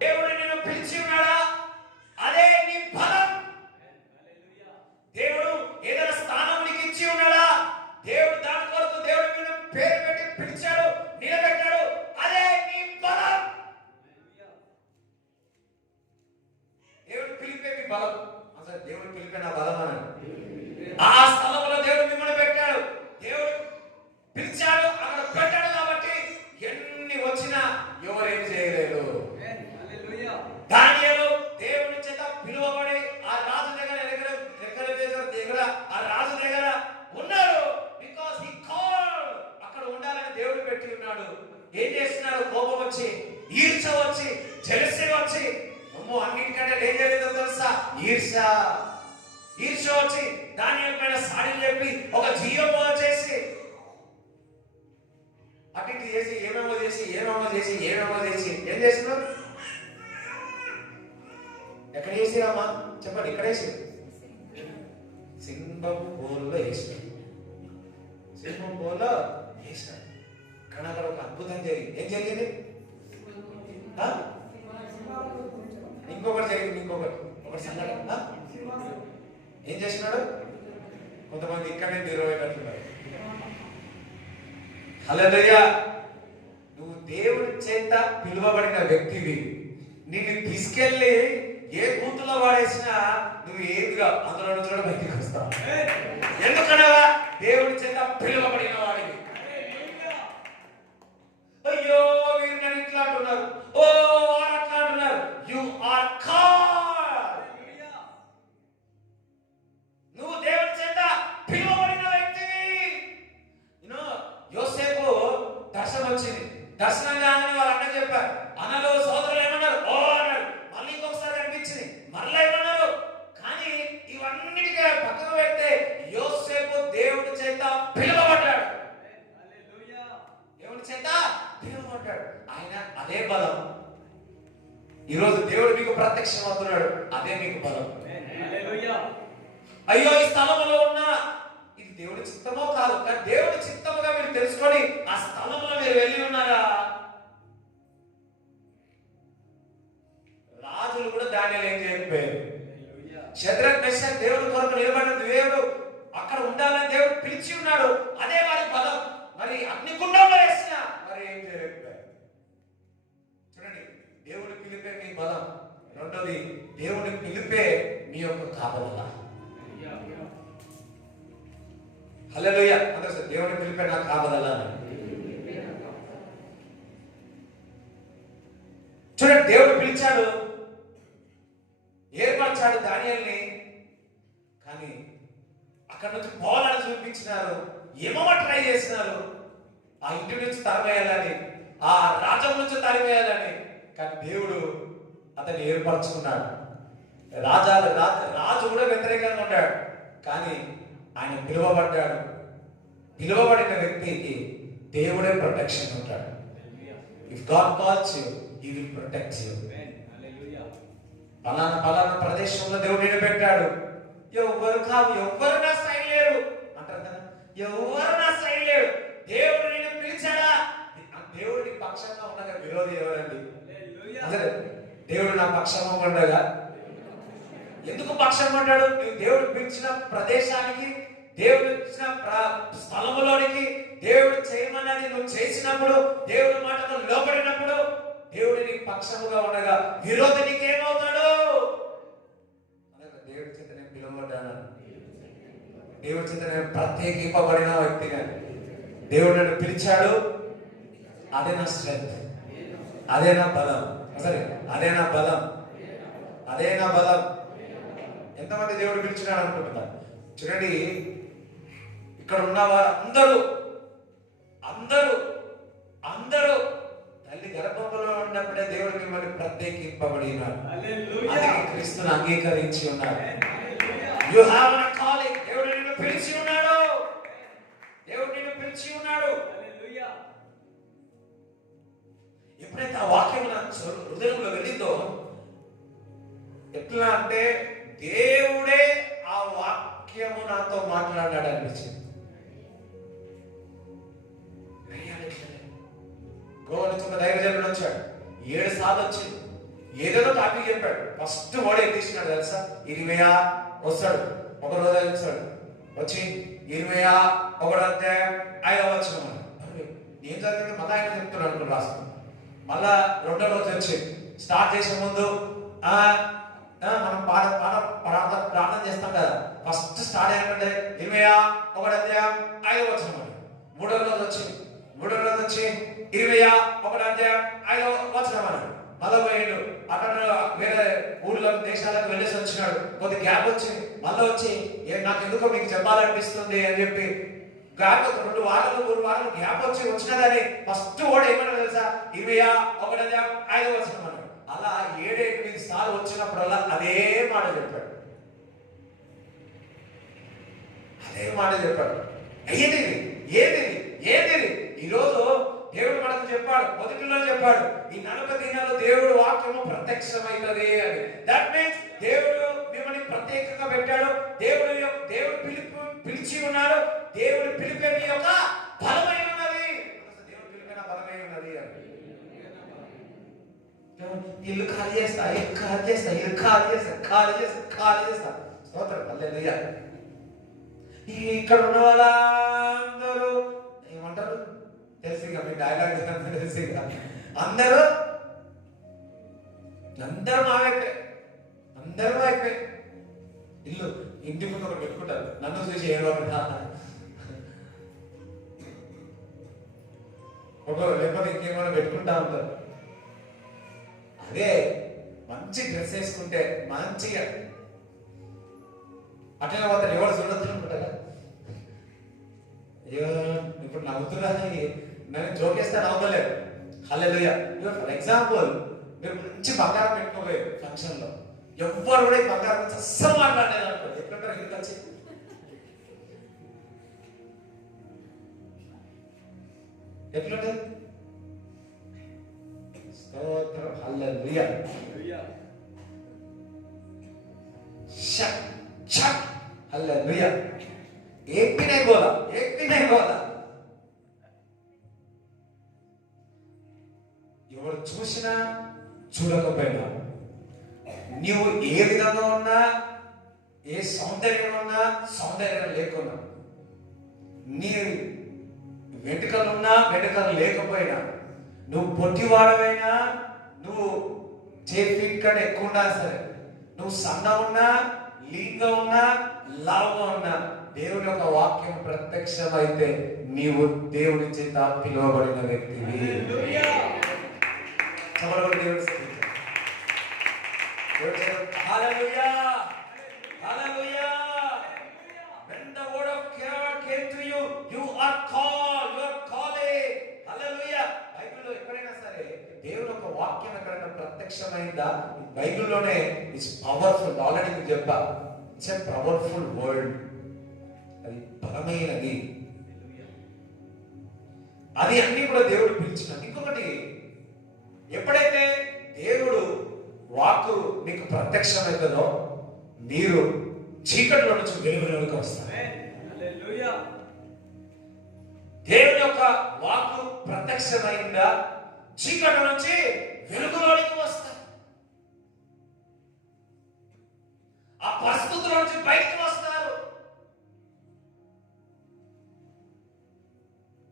దేవుడు నిన్ను పిలిచి ఉన్నాడా? అదే నీ బలం. దేవుడు ఏదైనా స్థానం నీకు ఇచ్చి ఉన్నాడా? దేవుడు దాని కొరకు దేవుడు నిన్ను పేరు పెట్టి పిలిచాడు, నిలబెట్టాడు. అదే నీ బలం. దేవుడు పిలిపే మీ బలం. అసలు దేవుడు పిలిపే నా బలం అన్నాడు. ఆ స్థలంలో దేవుడు మిమ్మల్ని పెట్టాడు. దేవుడు పిలిచాడు, అక్కడ పెట్టాడు కాబట్టి ఎన్ని వచ్చినా ఎవరేం చేయలేరు. దానియేలు దేవుని చేత పిలువబడి ఆ రాజు దగ్గర ఉన్నాడు. Because he called. అక్కడ ఉండాలని దేవుడు పెట్టి ఉన్నాడు. ఏం చేస్తున్నాడు? కోపం వచ్చి, ఈర్ష వచ్చి, జెలసీ వచ్చి, అన్నిటికంటే డేంజర్ ఏదో తెలుసా? ఈర్ష వచ్చి దానియేలు పైన సాడి చెప్పి ఒక జీవో చేసి అటు చేసి ఏమేమో చేసి ఏం చేస్తున్నారు? ఎక్కడ చేసిరామా చెప్పండి? ఇక్కడ వేసి సింహం బోల్లో వేసినాడు. కానీ అక్కడ ఒక అద్భుతం జరిగింది. ఏం జరిగింది? ఇంకొకటి జరిగింది. ఒకటి సంఘటన. ఏం చేసినాడు? కొంతమంది ఇక్కడే నిలబెట్టున్నారు. హల్లెలూయా. నువ్వు దేవుడి చేత పిలువబడిన వ్యక్తివి. నిన్ను తీసుకెళ్లి ఏ కూతులో వాడేసినా నువ్వు ఏదిగా అందులో నుంచి కూడా బయటికి వస్తావు. ఎందుకనగా దేవుడి చేత పిలువబడిన వాడివి. అయ్యో వీరు నన్ను ఇట్లా అంటున్నారు, ఓ వారు అట్లా అంటున్నారు. You are called. నువ్వు దేవుడి చేత పిలువబడిన వ్యక్తివి. యోసేపు దర్శనం వచ్చింది. దర్శనం కాగానే వాళ్ళ అన్న చెప్పారు. అన్నలో సోదరులు ఏమన్నారు? ఓ అన్నాడు. మళ్ళీ ఇంకొకసారి అనిపించింది, మళ్ళీ ఏమన్నారు? కానీ ఇవన్నిటికీ పక్కన పెడితే యోసేపు దేవుడి చేత పిలువబడ్డాడు. అంటాడు. ఆయన అదే బలం. ఈరోజు దేవుడు మీకు ప్రత్యక్షం అవుతున్నాడు, అదే మీకు బలం. అయ్యో ఈ స్థలంలో ఉన్న ఇది దేవుడి చిత్తమో కాదు, కానీ దేవుడి చిత్తముగా మీరు తెలుసుకొని ఆ స్థలంలో మీరు వెళ్ళి ఉన్నారా? రాజులు కూడా దానిలో ఏం చేయకపోయారు. శద్రక్ మెషక్ దేవుడి కొరకు నిలబడిన దేవుడు అక్కడ ఉండాలని దేవుడు పిలిచి ఉన్నాడు, అదే వారి బలం. మరి అగ్నిగుండంలో వేసిన మరి ఏం చేయలేకపోయారు. చూడండి, దేవుడి పిలిపే మీ బలం. రెండోది, దేవుడి పిలిపే మీ యొక్క కాపలా. హల్లెలూయా. అందరూ దేవుడి పిలిపే నా కాపలా. చూడండి, దేవుడు పిలిచాడు, ఏర్పరిచాడు దానియేలుని. కానీ అక్కడ నుంచి పోవాలని చూపించినారు, ఏమో ట్రై చేసినారు, ఆ ఇంటి నుంచి తరిమేయాలని, ఆ రాజ్యం నుంచి తరిమేయాలని. కానీ దేవుడు అతన్ని ఏర్పరచుకున్నాడు. రాజు కూడా వ్యతిరేకంగా ఉన్నాడు, కానీ ఆయన పిలువబడ్డాడు. పిలువబడిన వ్యక్తికి దేవుడే ప్రొటెక్షన్ ఉంటాడు. If God calls you, he will protect you. పలానా ప్రదేశంలో దేవుడు నిలబెట్టాడు. ఎవ్వరు నా సైడ్ లేరు అంటారు కదా, ఎవరు నా సైడ్ లేరు. దేవుడు నిన్ను పిలిచాడా? దేవుడి పక్షంగా ఉండగా విరోధి ఎవరండి? అసలు దేవుడు నా పక్షంగా ఉండగా ఎందుకు పక్షంగా ఉంటాడు? నువ్వు దేవుడు పిలిచిన ప్రదేశానికి, దేవుడు ఇచ్చిన స్థలములోనికి, దేవుడు చేయమన్నది నువ్వు చేసినప్పుడు, దేవుడి మాటకు లోబడినప్పుడు దేవుడు నీకు పక్షముగా ఉండగా విరోధి నీకేమవుతాడు? దేవుడి చేత నేను పిలువబడ్డాను, దేవుడి చేత నేను ప్రత్యేకింపబడిన వ్యక్తిగా, దేవుడు నన్ను పిలిచాడు. అదే నా స్ట్రెంగ్త్, అదే నా బలం. సరే, అదే నా బలం, అదే నా బలం. ఎంతమంది దేవుడు పిలిచినాడు అనుకుంటున్నారు? చూడండి, ఇక్కడ ఉన్న వారు అందరూ తల్లి గర్భంలో ఉన్నప్పుడే దేవుడు మిమ్మల్ని ప్రత్యేకింపబడినాడు. అది క్రీస్తుని అంగీకరించి ఉన్నారు. You have a calling. దేవుడు నిన్ను పిలిచి ఉన్నాడు, దేవుడు నిన్ను పిలిచి ఉన్నాడు. ఎప్పుడైతే ఆ వాక్యం నా హృదయంలో వెళ్ళిందో, ఎట్లా అంటే దేవుడే ఆ వాక్యము నాతో మాట్లాడాడు అనిపించింది. గోవా నుంచి ఒక దైవజనుడు వచ్చాడు, 7 సార్లు వచ్చింది, ఏదేదో టాపిక్ చెప్పాడు. ఫస్ట్ వాడు ఏం తీసినాడు తెలుసా? 20 వస్తాడు, ఒక రోజు వచ్చాడు, వచ్చి 21 అధ్యాయం 5వ వచనం. ఏం జరిగింది మళ్ళీ ఆయన చెప్తున్నాడు అనుకుని రాసుకున్నాడు. మళ్ళా 2వ రోజు వచ్చి స్టార్ట్ చేసే ముందు మనం ప్రార్థన చేస్తాం కదా, ఫస్ట్ స్టార్ట్ ఏంటంటే 21 అధ్యాయం 5వ వచనం. 3వ రోజు వచ్చి 21 అధ్యాయం 5వ వచనం అన్నాడు. మళ్ళీ పోయాడు, అక్కడ వేరే ఊళ్ళో దేశాలకు వెళ్ళేసి వచ్చినాడు. కొద్ది గ్యాప్ వచ్చి మళ్ళీ వచ్చి నాకు ఎందుకో మీకు చెప్పాలనిపిస్తుంది అని చెప్పి గ్యాప్ 2 వారాలు 3 వారాలు గ్యాప్ వచ్చినా కానీ ఫస్ట్ ఓడ ఏమన్నా తెలుసా? 21 అధ్యాయం 5వ వచనం అన్నాడు. అలా 7-8 సార్లు వచ్చినప్పుడల్లా అదే మాట చెప్పాడు, అదే మాట చెప్పాడు. ఏది ఈరోజు దేవుడు మనకు చెప్పాడు, మొదటిలో చెప్పాడు, ఈ 40 దినాలు దేవుడు వాక్యము ప్రత్యక్షమైనది అని. దట్ మీన్స్ దేవుడు మిమ్మల్ని ప్రత్యేకంగా పెట్టాడు. దేవుడు పిలిచి ఉన్నాడు. దేవుడు పిలిపే మీ యొక్క బలమై ఉన్నది. దేవుడు పిలిపిన బలమై ఉన్నది అని. ఇల్లు ఖాళీ చేస్తా, స్తోత్రం, హల్లెలూయా. ఇక్కడ ఉన్న వాళ్ళందరూ ఏమంటారు తెలిసి, మీ డైలాగ్ తెలిసి, అందరూ మా వైపే. ఇంటి ముందు ఒకటి పెట్టుకుంటారు, నన్ను చూసి లేకపోతే ఇంకేమైనా పెట్టుకుంటా ఉంటారు. అదే మంచి డ్రెస్ వేసుకుంటే మంచిగా అట్లా పోతారు, ఎవరు చూడొచ్చు అనుకుంటారా? ఇప్పుడు నవ్వుతున్నా, నేను జోకేస్తే నవ్వలేదు. హల్లెలూయా. ఫర్ ఎగ్జాంపుల్, మీరు మంచి బంగారం పెట్టుకోలేదు ఫంక్షన్ లో, ఎవ్వరు కూడా ఈ బంగారం గురించి అస్సలు మాట్లాడలేదు అనుకో, ఎట్లుంటారు? ఇంటికి వచ్చి ఎట్లుంటుంది? స్తోత్రం. హల్లెలూయా. షక్ షక్. హల్లెలూయా. एक भी नहीं बोला, एक भी नहीं बोला. ఎవరు చూసినా చూడకపోయినా నీవు ఏ విధంగా ఉన్నా, ఏ సౌందర్యం ఉన్నా, సౌందర్యం లేకున్నా, నీ వెంట్రుకలున్నా వెంట్రుకలు లేకపోయినా, నువ్వు పొట్టివాడమైనా, నువ్వు ఫీట్ కన్నా ఎక్కువ ఉన్నా సరే, నువ్వు సన్న ఉన్నా, లీన్గా ఉన్నా, లావుగా ఉన్నా, దేవుని యొక్క వాక్యం ప్రత్యక్షమైతే నీవు దేవుని చేత పిలువబడిన వ్యక్తివి. Hallelujah. Hallelujah. When the word of God came to you, you are called, you are calling. Hallelujah. బైబిల్లో ఎక్కడైనా సరే దేవుని యొక్క వాక్యం ఎక్కడైనా ప్రత్యక్షమైందా, బైబిల్లోనే ఇట్స్ పవర్ఫుల్. ఆల్రెడీ మీకు చెప్పా, ఇట్స్ ఎ పవర్ఫుల్ వర్డ్. అది బలమైనది. అది అన్ని కూడా దేవుడు పిలిచిన. ఇంకొకటి, ఎప్పుడైతే దేవుడు వాక్కు నీకు ప్రత్యక్షమైందో మీరు చీకటిలో నుంచి వెలుగులోకి వస్తారు. దేవుని యొక్క వాక్కు ప్రత్యక్షమైందా, చీకటి నుంచి వెలుగులోనికి వస్తారు. ఆ పరిస్థితుల నుంచి బయటకు వస్తారు.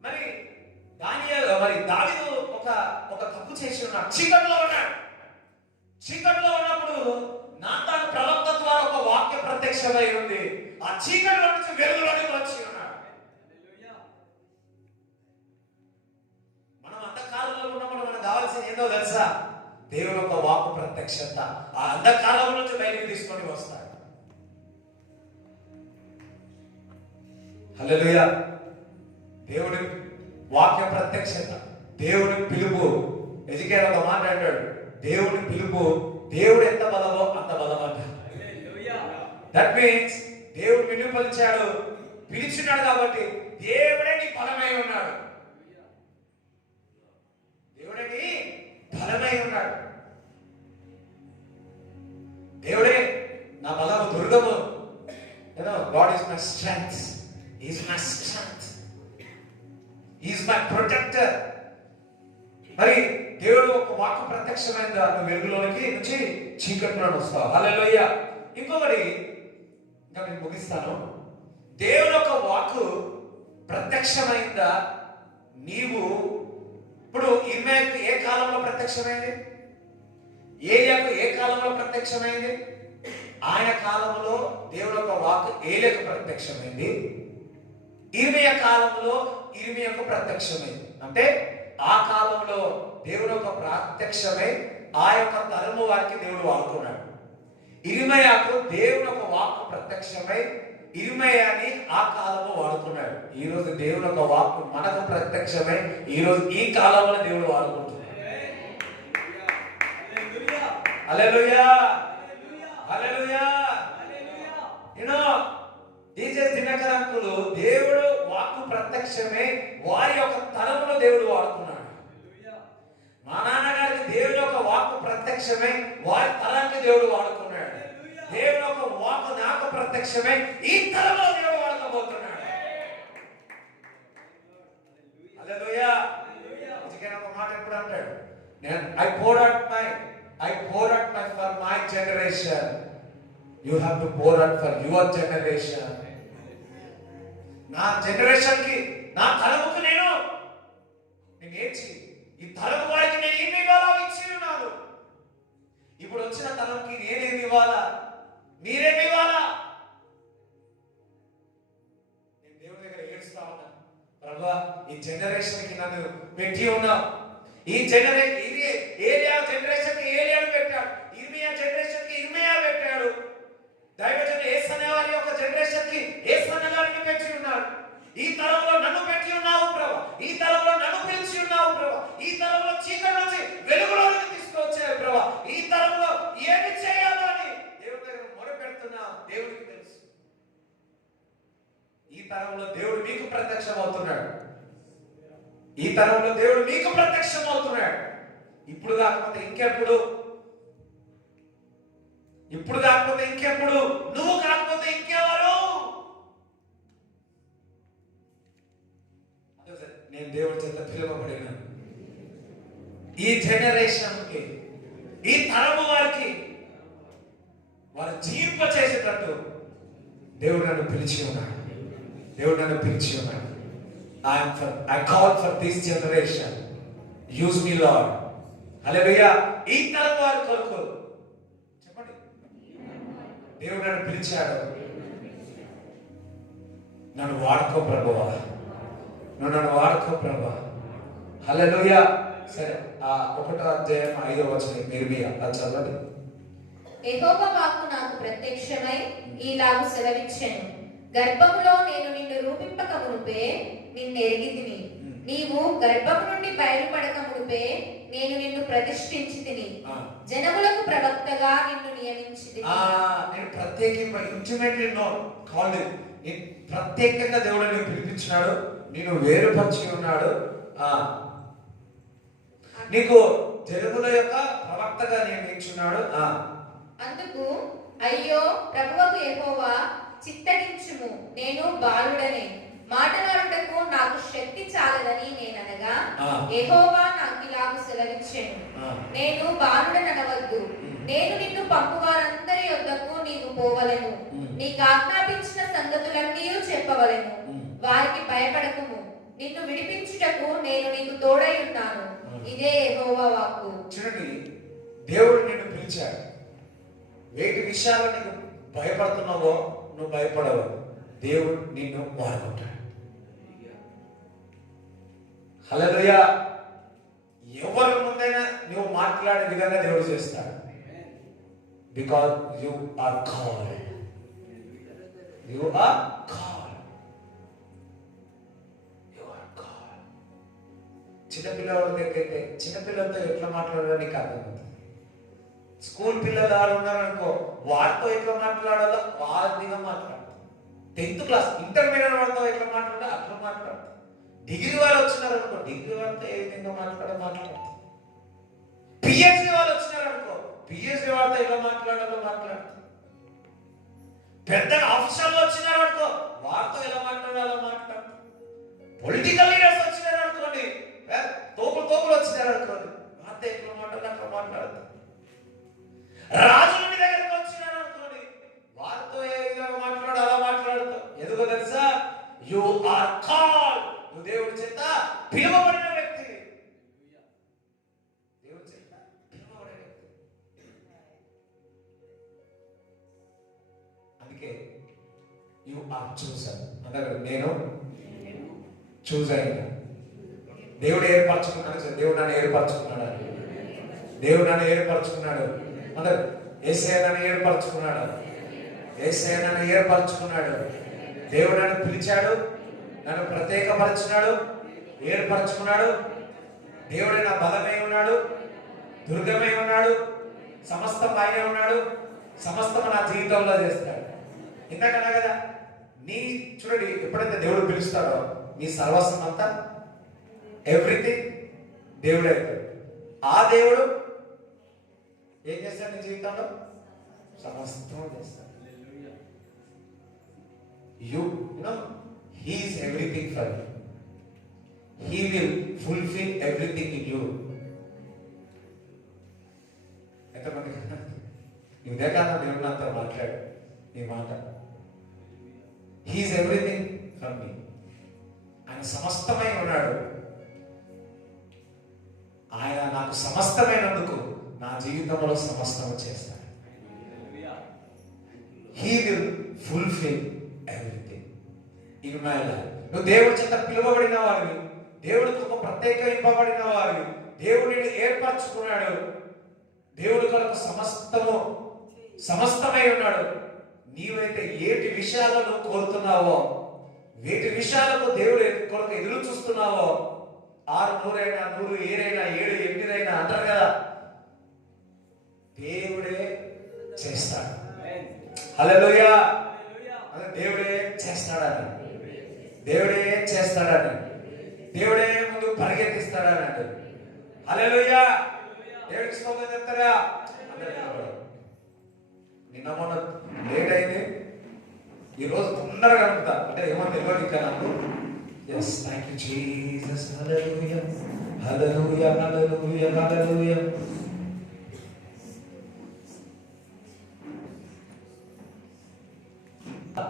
మరి దావీదు ఒక తప్పు చేసి ఉన్నాడు. చీకటిలో ఉన్నాడు. చీకటిలో ఉన్నప్పుడు నాతాను ప్రవక్త ద్వారా ఒక వాక్య ప్రత్యక్షమై ఉంది. ఆ చీకటిలో నుంచి వెలుగులోనికి వచ్చి ఉన్నాడు. మనం అంధకారంలో ఉన్నప్పుడు మనకు కావాల్సింది ఏందో తెలుసా? దేవుని యొక్క వాక్కు ప్రత్యక్షత. ఆ అంధకారం నుంచి బయటికి తీసుకొని వస్తాడు. హల్లెలూయా. దేవుడి వాక్య ప్రత్యక్షత, దేవుడి పిలుపు. ఎజికేల్ ఒక మాట అంటాడు, దేవుడి పిలుపు, దేవుడు ఎంత బలమో అంత బలం అంట. దట్ మీన్స్ దేవుడు వినిపించాడు, పిలిచినాడు కాబట్టి దేవుడే నీ బలమై ఉన్నాడు. దేవుడే నీ బలమై ఉన్నాడు. దేవుడే నా బలము, దుర్గము. God is my strength. He is my strength. He is my protector. మరి దేవుడు ఒక వాక్కు ప్రత్యక్షమైందా, నువ్వు వెలుగులోనికి నుంచి చీకటిలో వస్తావు. హల్లెలూయా. ఇంకొకటి, ఇంకా నేను ముగిస్తాను. దేవుని యొక్క వాక్కు ప్రత్యక్షమైందా, నీవు ఇప్పుడు ఇర్మీయాకు ఏ కాలంలో ప్రత్యక్షమైంది? ఏలియాకు ఏ కాలంలో ప్రత్యక్షమైంది? ఆయన కాలంలో దేవుని యొక్క వాక్కు ఏలియాకు ప్రత్యక్షమైంది. ఇర్మీయా కాలంలో ఇర్మీయాకు ప్రత్యక్షమైంది. అంటే ఆ కాలంలో దేవుని యొక్క ప్రత్యక్షమై ఆ యొక్క తరము వారికి దేవుడు వాడుకున్నాడు. ఇర్మీయాకు దేవుని యొక్క వాక్కు ప్రత్యక్షమై ఇర్మీయాని ఆ కాలంలో వాడుకున్నాడు. ఈ రోజు దేవుని యొక్క వాక్కు మనకు ప్రత్యక్షమై ఈ రోజు ఈ కాలంలో దేవుడు వాడుకుంటున్నాడు. హల్లెలూయా. హల్లెలూయా. దినకరంకులు దేవుడు వాక్కు ప్రత్యక్షమే వారి యొక్క తరములో దేవుడు వాడుకున్నాడు. మా నాన్నగారికి దేవుని యొక్క వాక్కు ప్రత్యక్షమే వారి తరానికి దేవుడు వాడుకున్నాడు. దేవుని యొక్క వాక్కు నాకు ప్రత్యక్షమే ఈ తరంలో దేవుడు వాడుకోబోతున్నాడు. హల్లెలూయా. ఒక మాట ఎప్పుడు అంటాడు, I poured out for my generation. You have to pour out for your generation. నా జనరేషన్ కి, నా తరముకు నేనేంచి ఈ తరము వారికి నేను ఏమి ఇవ్వాలో ఇచ్చి ఉన్నాను. ఇప్పుడు వచ్చిన తరంకి నేనేమి ఇవ్వాలా, మీరేమి ఇవ్వాలా? నేను దేవుని దగ్గర ఏడుస్తా ఉన్నా, ప్రభువా ఈ జనరేషన్ కి నన్ను పెట్టి ఉన్నా. ఈ ఏలియా జనరేషన్ కి ఏలియాను పెట్టాడు, ఇర్మీయా జనరేషన్ కి ఇర్మీయా పెట్టాడు, దైవజనుడు యేసన్న వారి యొక్క జనరేషన్ కి యేసన్న గారిని పెట్టి ఉన్నాడు. ఈ తరంలో నన్ను పెట్టి ఉన్నావు ప్రభువా, ఈ తరంలో నన్ను పిలిచి ఉన్నావు ప్రభువా, ఈ తరంలో చీకటి నుంచి వెలుగులోకి తీసుకొచ్చావు ప్రభువా, ఈ తరంలో ఏమి చేయాలని దేవుడి దగ్గర మొరపెడుతున్నా. దేవుడికి తెలుసు ఈ తరంలో దేవుడు మీకు ప్రత్యక్షం అవుతున్నాడు. ఈ తరంలో దేవుడు మీకు ప్రత్యక్షం అవుతున్నాడు. ఇప్పుడు కాకపోతే ఇంకెప్పుడు, ఇప్పుడు కాకపోతే ఇంకెప్పుడు, నువ్వు కాకపోతే ఇంకెవరు? నేను దేవుడి చేత పిలువబడిన ఈ జనరేషన్ కి, ఈ తరము వారికి వారు జీవింప చేసేటట్టు దేవుడు నన్ను పిలిచి ఉన్నాడు. దేవుడు నన్ను పిలిచి ఉన్నాడు. I call for this generation. Use me, Lord. హల్లెలూయా. ఈ తరం వారి కొరకు చెప్పండి, దేవుడు నన్ను పిలిచాడు. నన్ను వాడుకో ప్రభువా, నువ్వు నన్ను వాడుకో ప్రభువా. హల్లెలూయా. సరే, 1వ అధ్యాయం 5వ వచనం మీరు అలా చదవండి. యెహోవా వాక్కు నాకు ప్రత్యక్షమై ఈలాగు సెలవిచ్చెను. గర్భములో నేను నిన్ను రూపింపక మునుపే నిన్ను ఎరిగితిని. నీవు గర్భము నుండి బయలుపడక మునుపే నేను నిన్ను ప్రతిష్ఠించితిని. జనములకు ప్రవక్తగా నిన్ను నియమించితిని. నేను ప్రత్యేకంగా ఇంటిమేట్లీ కాల్డ్, ప్రత్యేకంగా దేవుడు నిన్ను పిలిపించినాడు, నిన్ను వేరుపరిచి ఉన్నాడు. నీకు జనముల యొక్క ప్రవక్తగా నియమించున్నాడు. అందుకు అయ్యో ప్రభువకు యెహోవా, చిత్తగించుము, నేను బాలుడనే, మాటలాడుటకు నాకు శక్తి చాలదని నేననగా యెహోవా నాకు ఇలాగు సెలవిచ్చెను. నేను బాలుడనవద్దు, నేను నిన్ను పంపువారందరి యొద్దకు నీవు పోవలెను, నీకు ఆజ్ఞాపించిన సంగతులన్నీ చెప్పవలెను. వారికి భయపడకుము, నిన్ను విడిపించుటకు నేను నీకు తోడై ఉన్నాను. ఇదే యెహోవా వాక్కు. చూడండి, దేవుడు నిన్ను పిలిచాడు. వేటి విషయాలు నీకు భయపడుతున్నావో నువ్వు భయపడవు, దేవుడు నిన్ను వాడుకుంటాడు. హల్లెలూయా. ఎవరి ముందైనా నువ్వు మాట్లాడే విధంగా దేవుడు చేస్తాడు. Because you are called. You are called. You are called. చిన్నపిల్లల దగ్గరైతే చిన్నపిల్లలతో ఎట్లా మాట్లాడడానికి అర్థమవుతుంది. స్కూల్ పిల్లలు వాళ్ళు ఉన్నారనుకో, వారితో ఎట్లా మాట్లాడాలో వారిగా మాట్లాడతారు. 10th క్లాస్ ఇంటర్మీడియట్ వాళ్ళతో ఎట్లా మాట్లాడాలో అట్లా మాట్లాడతారు. డిగ్రీ వాళ్ళు వచ్చినారనుకో, డిగ్రీ వాళ్ళతో ఏ విధంగా మాట్లాడతారు. పిహెచ్డి వాళ్ళు వచ్చినారనుకో, పిహెచ్డి వాళ్ళతో ఎలా మాట్లాడాలో మాట్లాడతారు. పెద్ద ఆఫీసర్లు వచ్చినారనుకో, వారితో ఎలా మాట్లాడాలో మాట్లాడతారు. పొలిటికల్ లీడర్స్ వచ్చినారనుకోండి, తోపులు వచ్చినారనుకోండి, వారితో ఎట్లా మాట్లాడాలో అట్లా మాట్లాడతారు. రాజుల మీ దగ్గరకు వచ్చినారు అనుకోండి, వారితో ఏ విధంగా మాట్లాడాలో అలా మాట్లాడతావు. ఎందుకో తెలుసా? You are called. నువ్వు దేవుడి చేత పిలువబడిన వ్యక్తి. దేవుడి చేత పిలువబడిన వ్యక్తి. అందుకే యు ఆర్ చూసన్ అంటారు. నేను చూస్ అయినా, దేవుడు ఏర్పరచుకున్నాడు. దేవుడు నన్ను ఏర్పరచుకున్నాడు. దేవుడు నన్ను ఏర్పరచుకున్నాడు. అందరు యేసయ్య నన్ను ఏర్పరచుకున్నాడు. యేసయ్య నన్ను ఏర్పరచుకున్నాడు. దేవుడు నన్ను పిలిచాడు, నన్ను ప్రత్యేకపరిచినాడు, ఏర్పరచుకున్నాడు. దేవుడే నా బలమై ఉన్నాడు, దుర్గమై ఉన్నాడు, సమస్తం ఆయనే ఉన్నాడు, సమస్తం నా జీవితంలో చేస్తాడు. ఇందాకన్నా కదా, నీ చూడండి, ఎప్పుడైతే దేవుడు పిలుస్తాడో నీ సర్వస్వం అంతా, ఎవ్రీథింగ్ దేవుడే. ఆ దేవుడు ఏం చేస్తాడు నీ జీవితంలో? సమస్తం చేస్తాడు. You know, He is everything for you. He will fulfill everything in you. ఎంతమంది ఇదే కాదా దేవుడు నాతో మాట్లాడు ఈ మాట? He is everything for me. ఆయన సమస్తమై ఉన్నాడు. ఆయన నాకు సమస్తమైనందుకు నా జీవితంలో సమస్తం చేస్తాడు. He will fulfill everything in my life. నువ్వు దేవుడి చేత పిలువబడిన వారివి, దేవుడికి ఒక ప్రత్యేకింపబడిన వారివి, దేవుడిని ఏర్పరచుకున్నాడు, దేవుడి కొరకు సమస్తమై ఉన్నాడు. నీవైతే ఏటి విషయాలను కోరుతున్నావో, వేటి విషయాలకు దేవుడు కొరకు ఎదురు చూస్తున్నావో, 6 100 100 7 7 8 అంటారు కదా, దేవుడే చేస్తాడు. హల్లెలూయా. దేవుడే చేస్తాడని, దేవుడే చేస్తాడని, దేవుడే ముందు పరిగెత్తిస్తాడని. హల్లెలూయా. దేవుడికి స్తోత్రం చెప్తారా? అందరూ నిలబడండి. నిన్న మొన్న లేట్ అయింది, ఈరోజు తొందరగా అనుకుంటా. అంటే ఏమన్నా తెలియదు ఇంకా నాకు. Yes, thank you Jesus. Hallelujah hallelujah hallelujah hallelujah.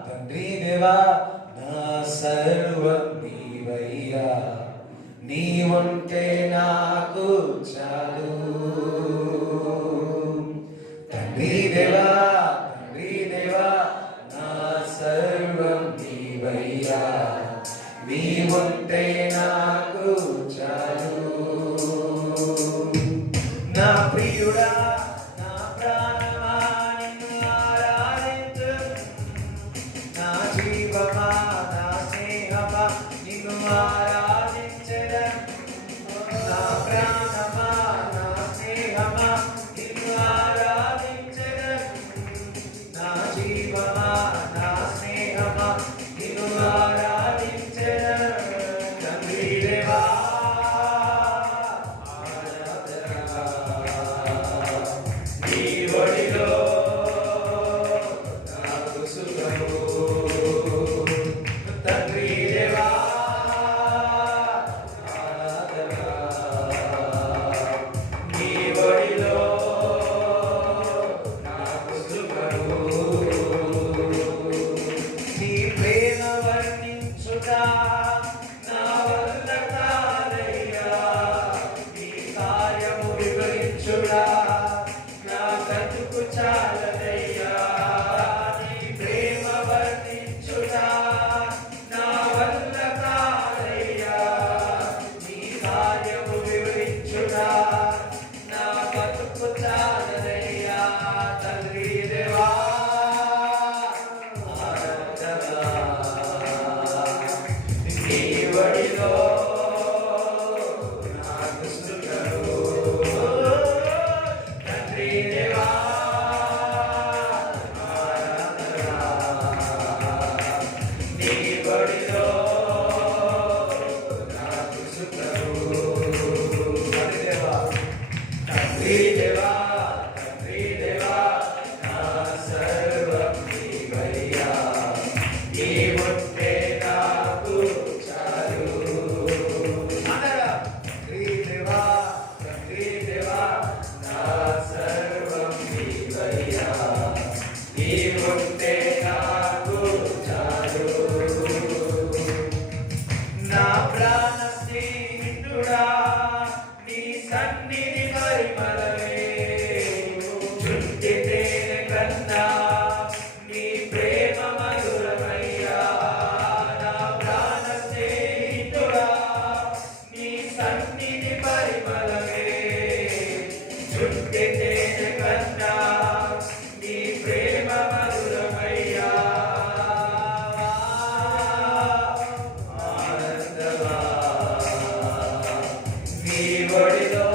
తండ్రి దేవా నా సర్వం నీవయ్యా, నీవుంటే నాకు చాలు. తండ్రి దేవా నా సర్వం నీవయ్యా, నీవుంటే నాకు చాలు. నా ప్రియుడా నా ప్రాణమా నిన్ను ఆరాధించు, నా జీవమా నా స్నేహమా నిన్ను ఆరాధించెదను. నా ప్రాణమా నా స్నేహమా నిన్ను ఆరాధించెదను. నా జీవమా నా స్నేహమా నిన్ను ఆరాధించెదను. తండ్రి దేవా నీ ఒడిలో నాకు సుఖము. తండ్రి దేవా నీ ఒడిలో నాకు సుఖము. నీ ప్రేమ వర్ణించుట నా వల్ల కాదయ్యా, నీ కార్యము వివరించుడా నా బ్రతుకు చాలదయ్యా. నీ ప్రేమ వర్ణించుట నా వల్ల కాదయ్యా, నీ కార్యము వివరించుడా నా బ్రతుకు చాలదయ్యా. తండ్రి దేవా నీ ఒడిలో నాకు సుఖము. తండ్రి దేవా నీ ఒడిలో నాకు సుఖము. తండ్రి దేవా నా సర్వం నీవయ్యా, నీవుంటే నాకు చాలు. తండ్రి దేవా నా సర్వం నీవయ్యా, నీవుంటే నాకు చాలు. నా ప్రాణ స్నేహితుడా నీ సన్నిధి పరిమళమే, చుట్టి తేనె కన్నా నీ ప్రేమ మధురమయ్యా. నా ప్రాణ స్నేహితుడా నీ సన్నిధి పరిమళమే, చుట్టి తేనె కన్నా నీ ప్రేమ మధురమయ్యా. ఆనందమా నీ ఒడిలో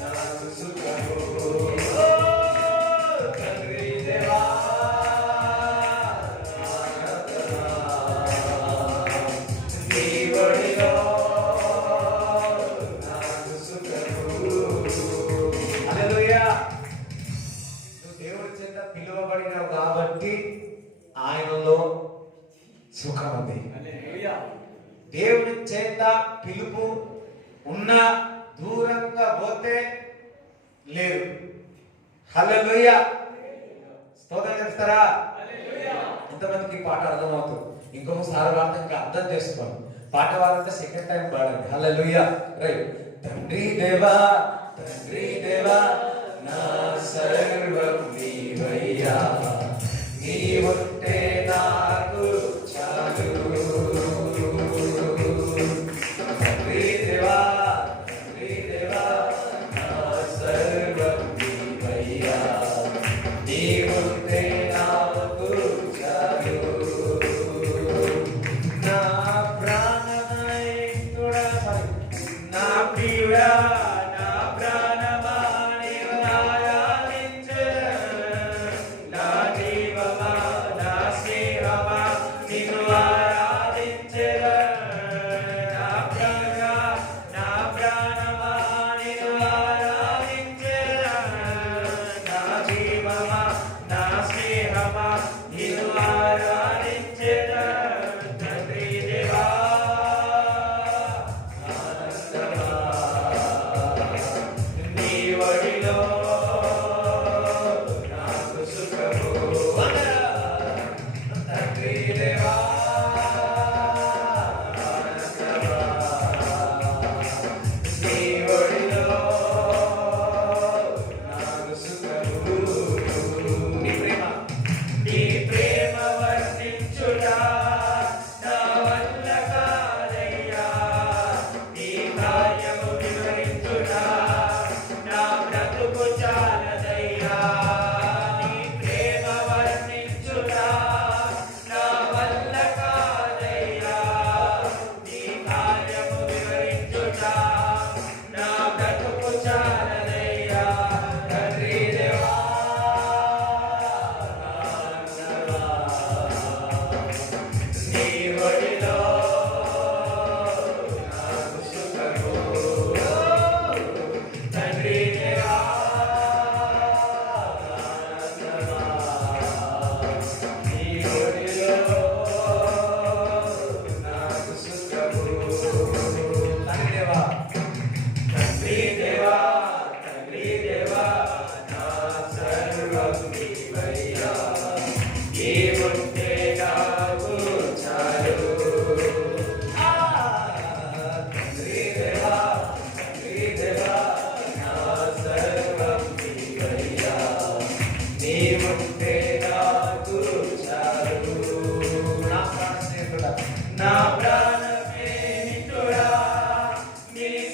నాకు సుఖము. తండ్రి దేవా ఆనందమా నీ ఒడిలో నాకు సుఖము. హల్లెలూయా. నువ్వు దేవుడి చేత పిలువబడినావు కాబట్టి ఆయనలో సుఖం ఉంది. దేవుడి చేత పిలుపు ఉన్న దూరంగా పోతే లేదు. హల్లెలూయా. స్తోత్రం చేస్తారా? ఎంతమందికి పాట అర్థమవుతుంది? ఇంకొకసారి వార్త ఇంకా అర్థం చేసుకోండి. పాట వారంతా సెకండ్ టైం పాడండి. హల్లెలూయా. రైట్. తండ్రి దేవా నా సర్వం నీవయ్యా, నీవుంటే నాకు చాలు. తండ్రి దేవా నా సర్వం నీవయ్యా, నీవుంటే నాకు చాలు. నా ప్రాణనాయకుడా నా ప్రియుడా నా ప్రాణమా నీవు ఆరాధించెదను. నా జీవమా నా స్నేహమా నిన్ను ఆరాధించెదను. నా ప్రియుడా నా ప్రాణమా నిన్ను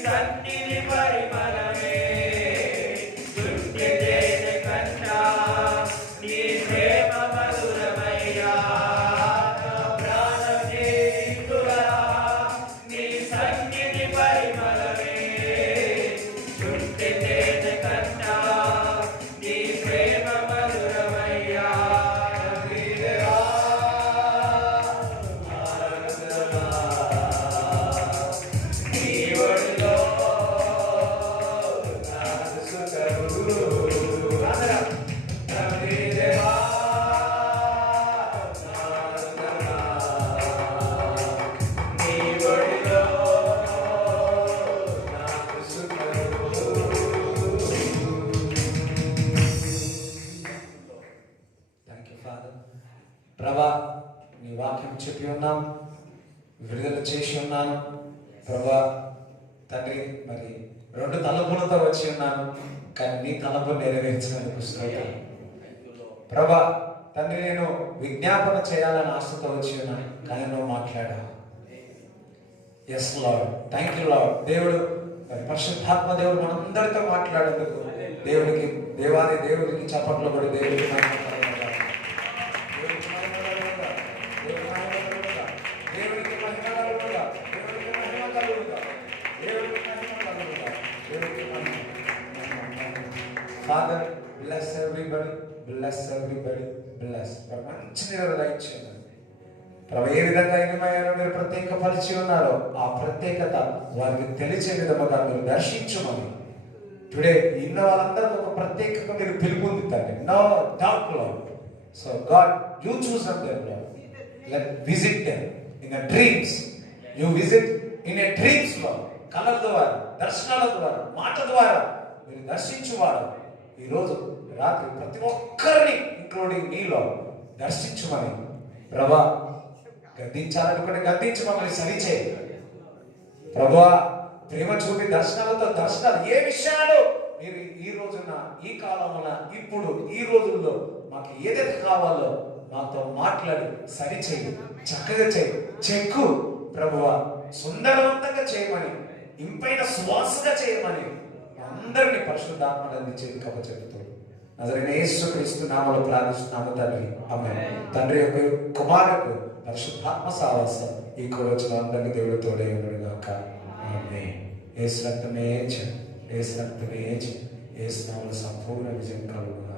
సన్నిధి పరిమళమే చుట్టి తేనె కన్నా నీ ప్రేమ మధురమయ్యా నా ప్రాణమే నీకురా నీ సన్నిధి పరిమళమే చుట్టి తేనె కన్నా నీ ప్రేమ మధురమయ్యా దేవా నీ ఒడిలో నాకు సుఖము అందరా దేవా నీ ఒడిలో నాకు సుఖము థ్యాంక్ యూ ఫాదర్. ప్రభా నీ వాక్యం చెప్పి ఉన్నాం, విడుదల చేసి ఉన్నాను ప్రభా తండ్రి. మరి 2 తలపులతో వచ్చి ఉన్నాను, కానీ నీ తలపు నెరవేర్చినందుకు స్తోత్రం ప్రభా తండ్రి. నేను విజ్ఞాపన చేయాలని ఆశతో వచ్చి ఉన్నాను, కానీ నువ్వు మాట్లాడావు. Yes Lord, thank you Lord. దేవుడు మరి పరిశుద్ధాత్మ దేవుడు మనందరితో మాట్లాడేందుకు దేవుడికి దేవాది దేవుడికి చప్పట్లు పడి దేవుడికి మహిమ కలుగునుగాక. దేవుడికి మహిమ కలుగునుగాక. దేవుడికి మహిమ కలుగునుగాక. దేవుడికి మహిమ కలుగునుగాక. దేవుడికి మహిమ కలుగునుగాక. దేవుడికి మహిమ. Father bless everybody, bless everybody, bless. మంచి నిర్ణయం చేయండి ప్రభు. ఏ విధంగా ఎనిమయ్యారో మీరు ప్రత్యేకపరిచి ఉన్నారో ఆ ప్రత్యేకత వారికి తెలిసే విధముగా మీరు దర్శించమని టుడే ఇన్న వాళ్ళందరికీ ఒక ప్రత్యేకత మీరు పిలుపుందుతారు. No doubt Lord. So God you choose them Lord. Let visit them in the dreams. You visit in a dreams Lord. కళల ద్వారా, దర్శనాల ద్వారా, మాట ద్వారా మీరు దర్శించువాడు ఈరోజు రాత్రి ప్రతి ఒక్కరిని ఇంక్లూడింగ్ నీలో దర్శించమని ప్రభా. గద్దించాలనుకుంటే గద్దించి మమ్మల్ని సరిచేయి ప్రభువా. ప్రేమ చూపి దర్శనాలతో దర్శనాలు ఏ విషయాలు మీరు ఈ రోజున ఈ కాలంలో ఇప్పుడు ఈ రోజుల్లో మాకు ఏదైతే కావాలో మాతో మాట్లాడి సరిచేయి, చక్కగా చేయి, చెక్కు ప్రభువా. సుందరవంతంగా చేయమని, ఇంపైన సువాసగా చేయమని అందరినీ పరిశుద్ధాత్మను అందించేది కబ చెబుతూ నజరైన యేసుక్రీస్తు నామములో ప్రార్థిస్తున్నాము తండ్రి, ఆమేన్. తండ్రి యొక్క కుమారుడు పరిశుద్ధాత్మ సావాసం ఈ కొరచిన అందరికీ దేవుడు తోడే ఉండడుగాక. ఆమేన్. యేసు రక్తమే యేసు రక్తమే యేసు నామములో సంపూర్ణ విజయం కలుగును.